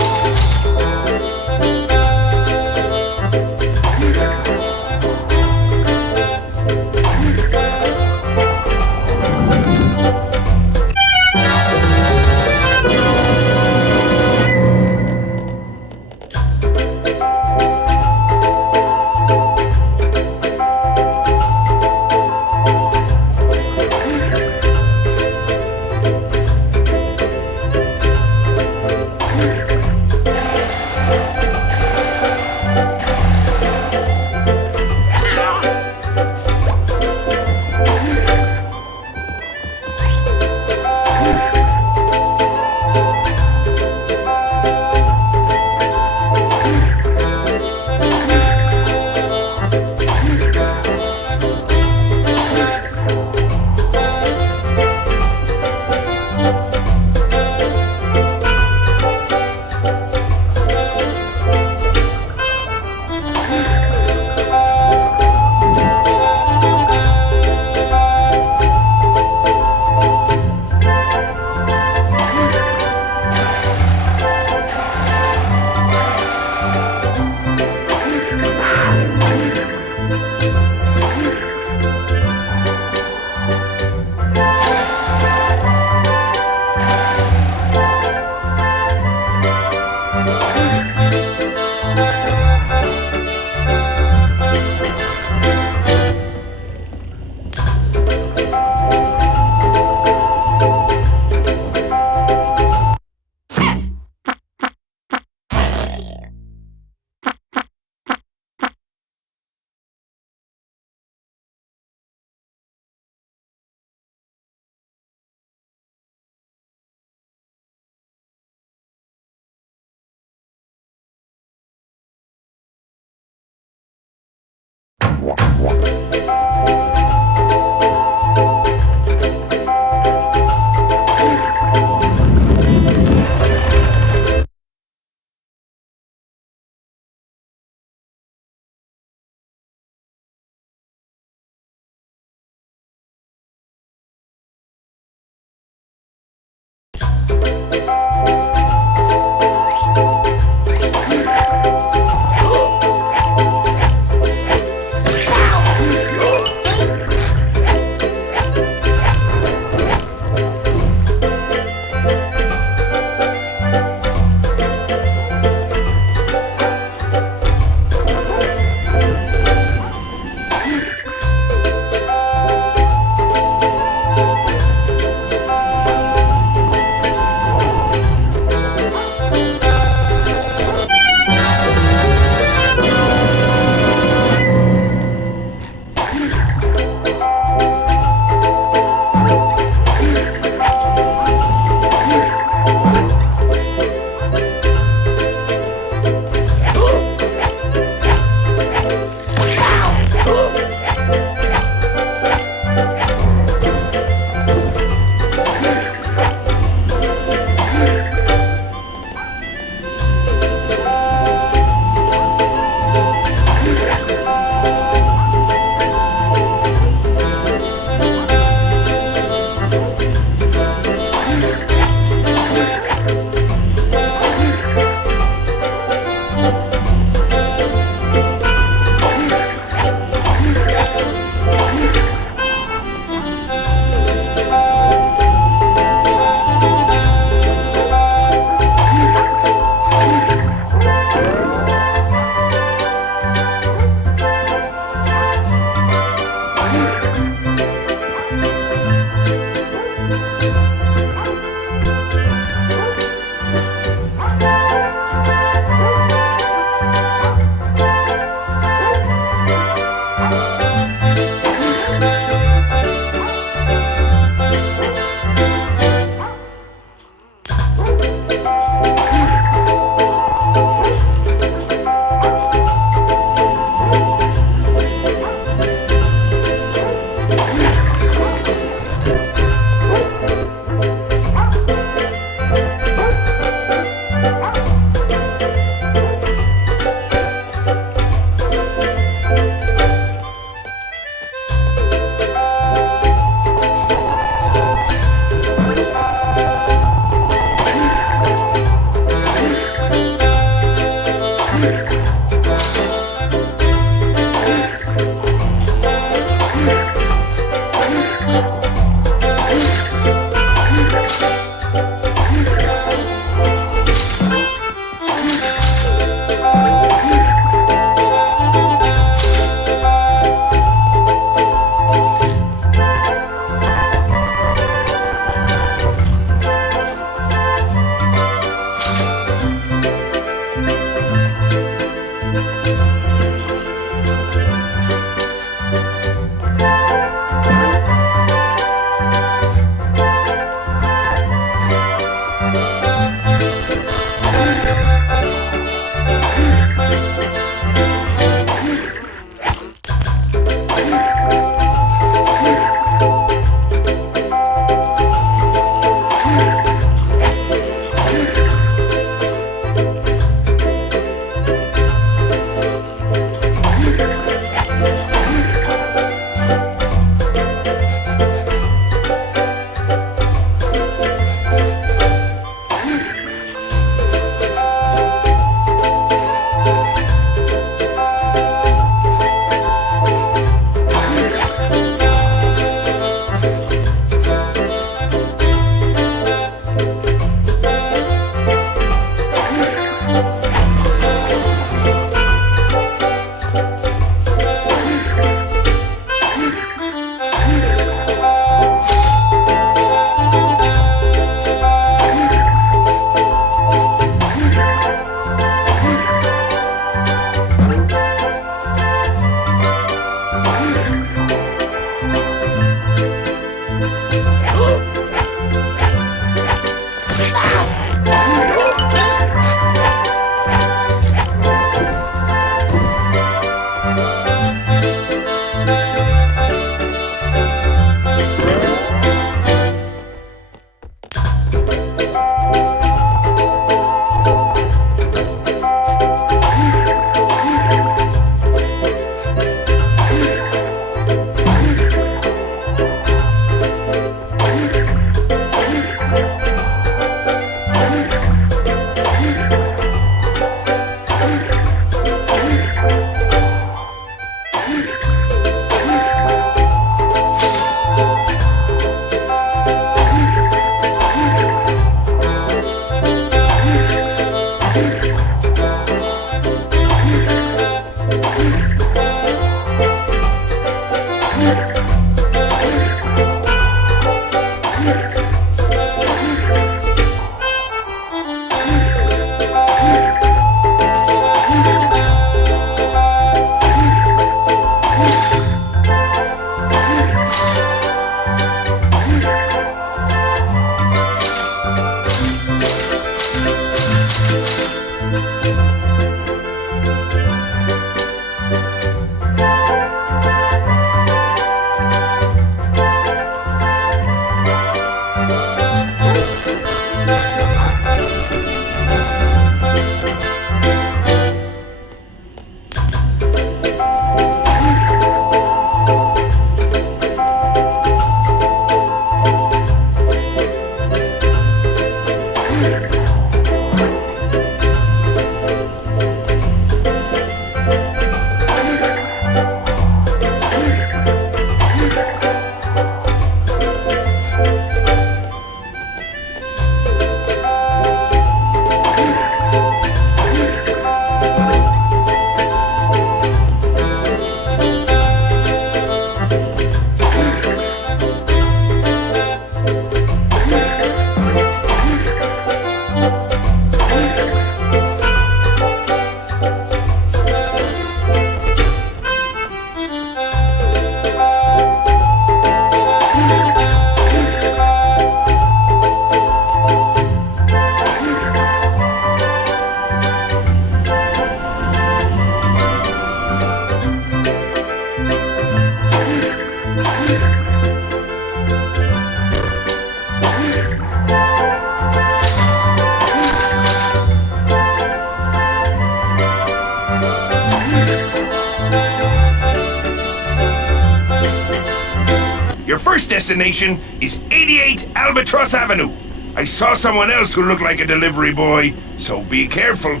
first destination is 88 Albatross Avenue. I saw someone else who looked like a delivery boy, so be careful.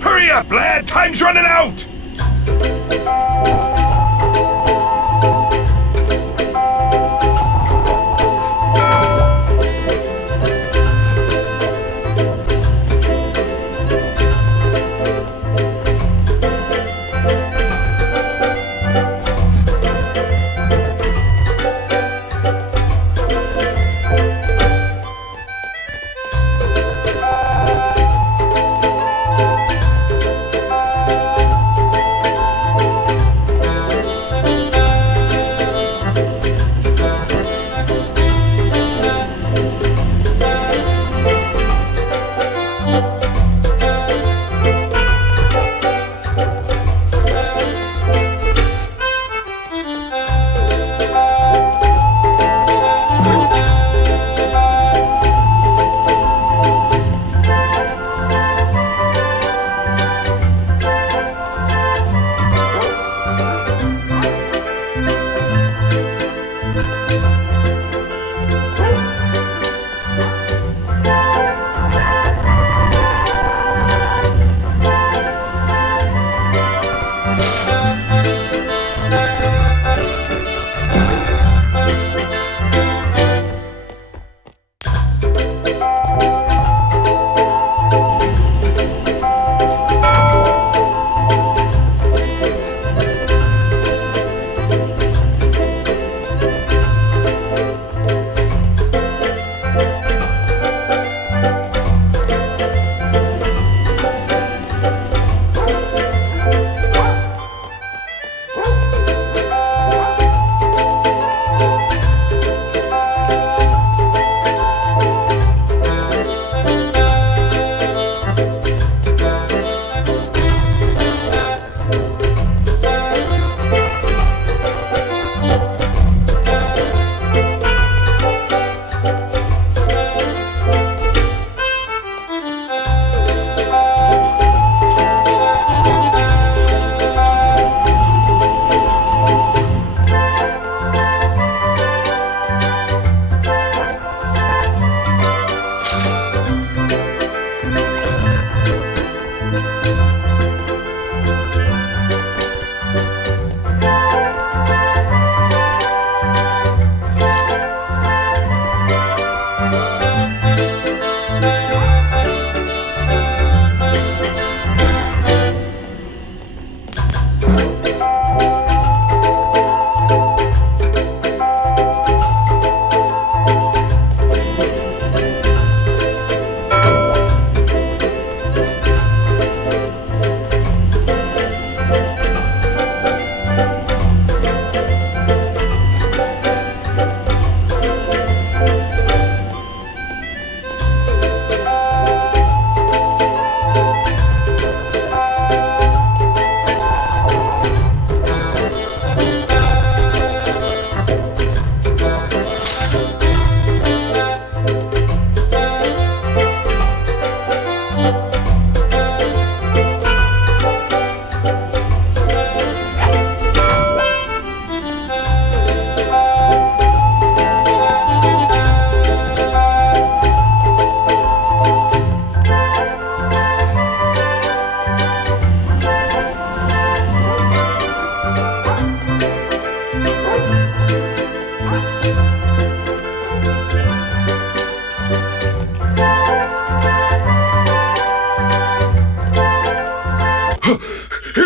Hurry up, lad! Time's running out!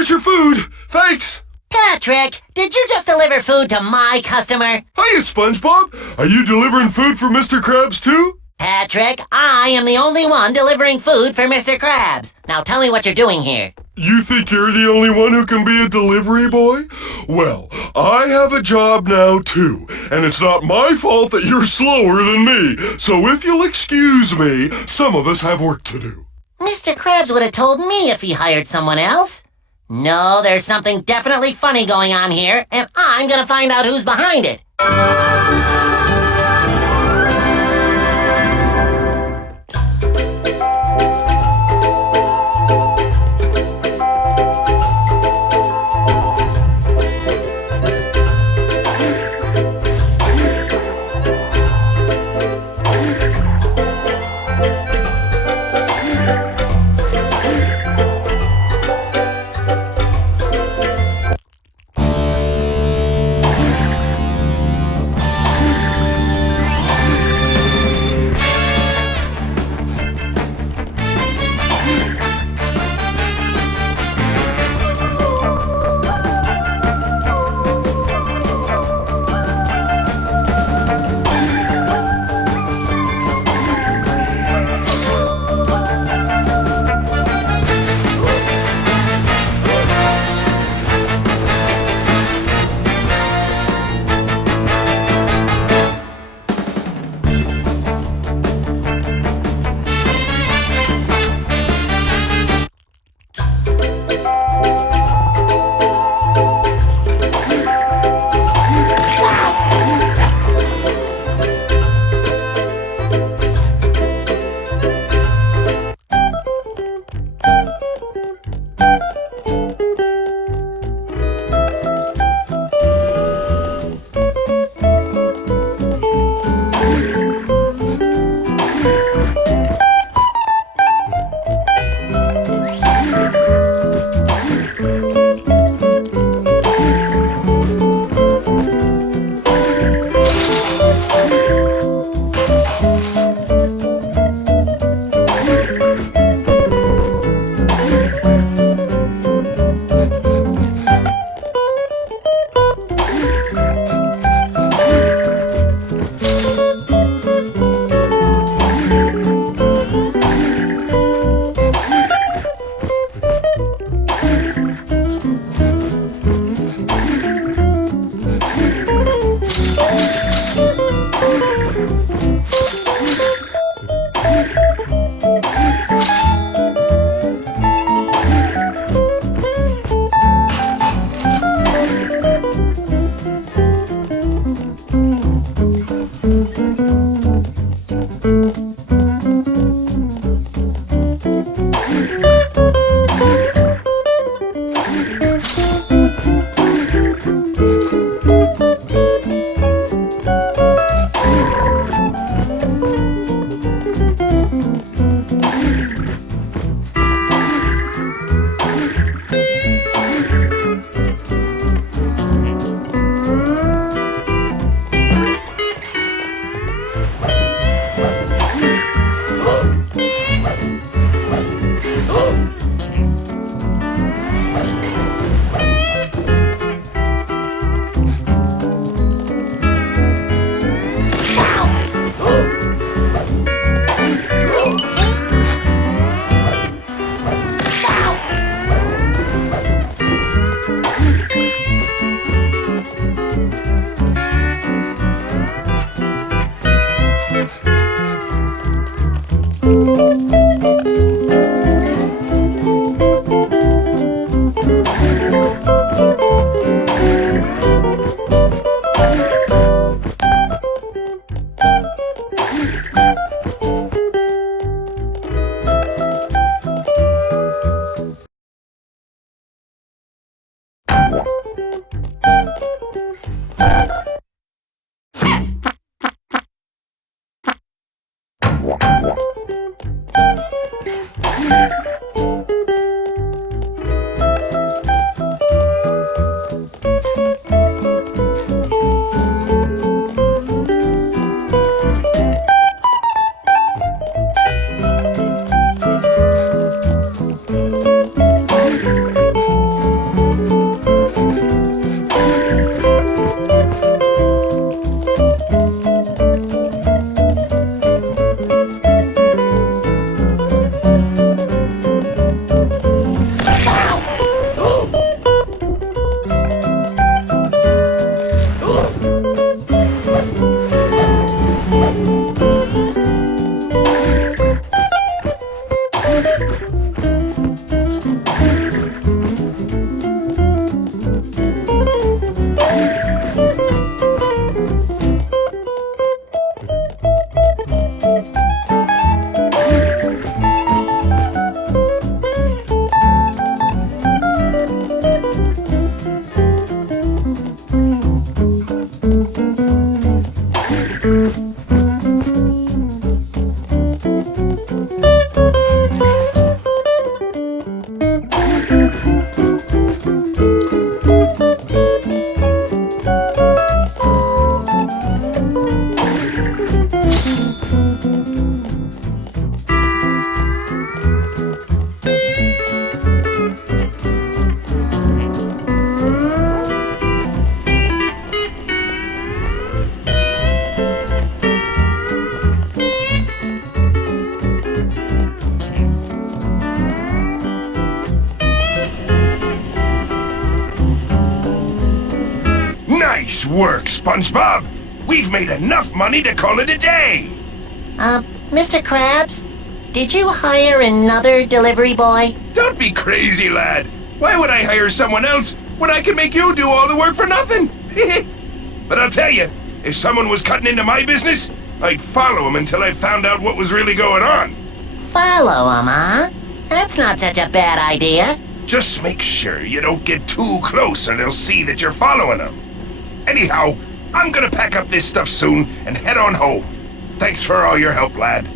Here's your food! Thanks! Patrick, did you just deliver food to my customer? Hiya, SpongeBob! Are you delivering food for Mr. Krabs too? Patrick, I am the only one delivering food for Mr. Krabs. Now tell me what you're doing here. You think you're the only one who can be a delivery boy? Well, I have a job now too, and it's not my fault that you're slower than me. So if you'll excuse me, some of us have work to do. Mr. Krabs would have told me if he hired someone else. No, there's something definitely funny going on here, and I'm gonna find out who's behind it. Nice work, SpongeBob! We've made enough money to call it a day! Mr. Krabs, did you hire another delivery boy? Don't be crazy, lad! Why would I hire someone else when I can make you do all the work for nothing? But I'll tell you, if someone was cutting into my business, I'd follow him until I found out what was really going on. Follow him, huh? That's not such a bad idea. Just make sure you don't get too close or they'll see that you're following them. Anyhow, I'm gonna pack up this stuff soon and head on home. Thanks for all your help, lad.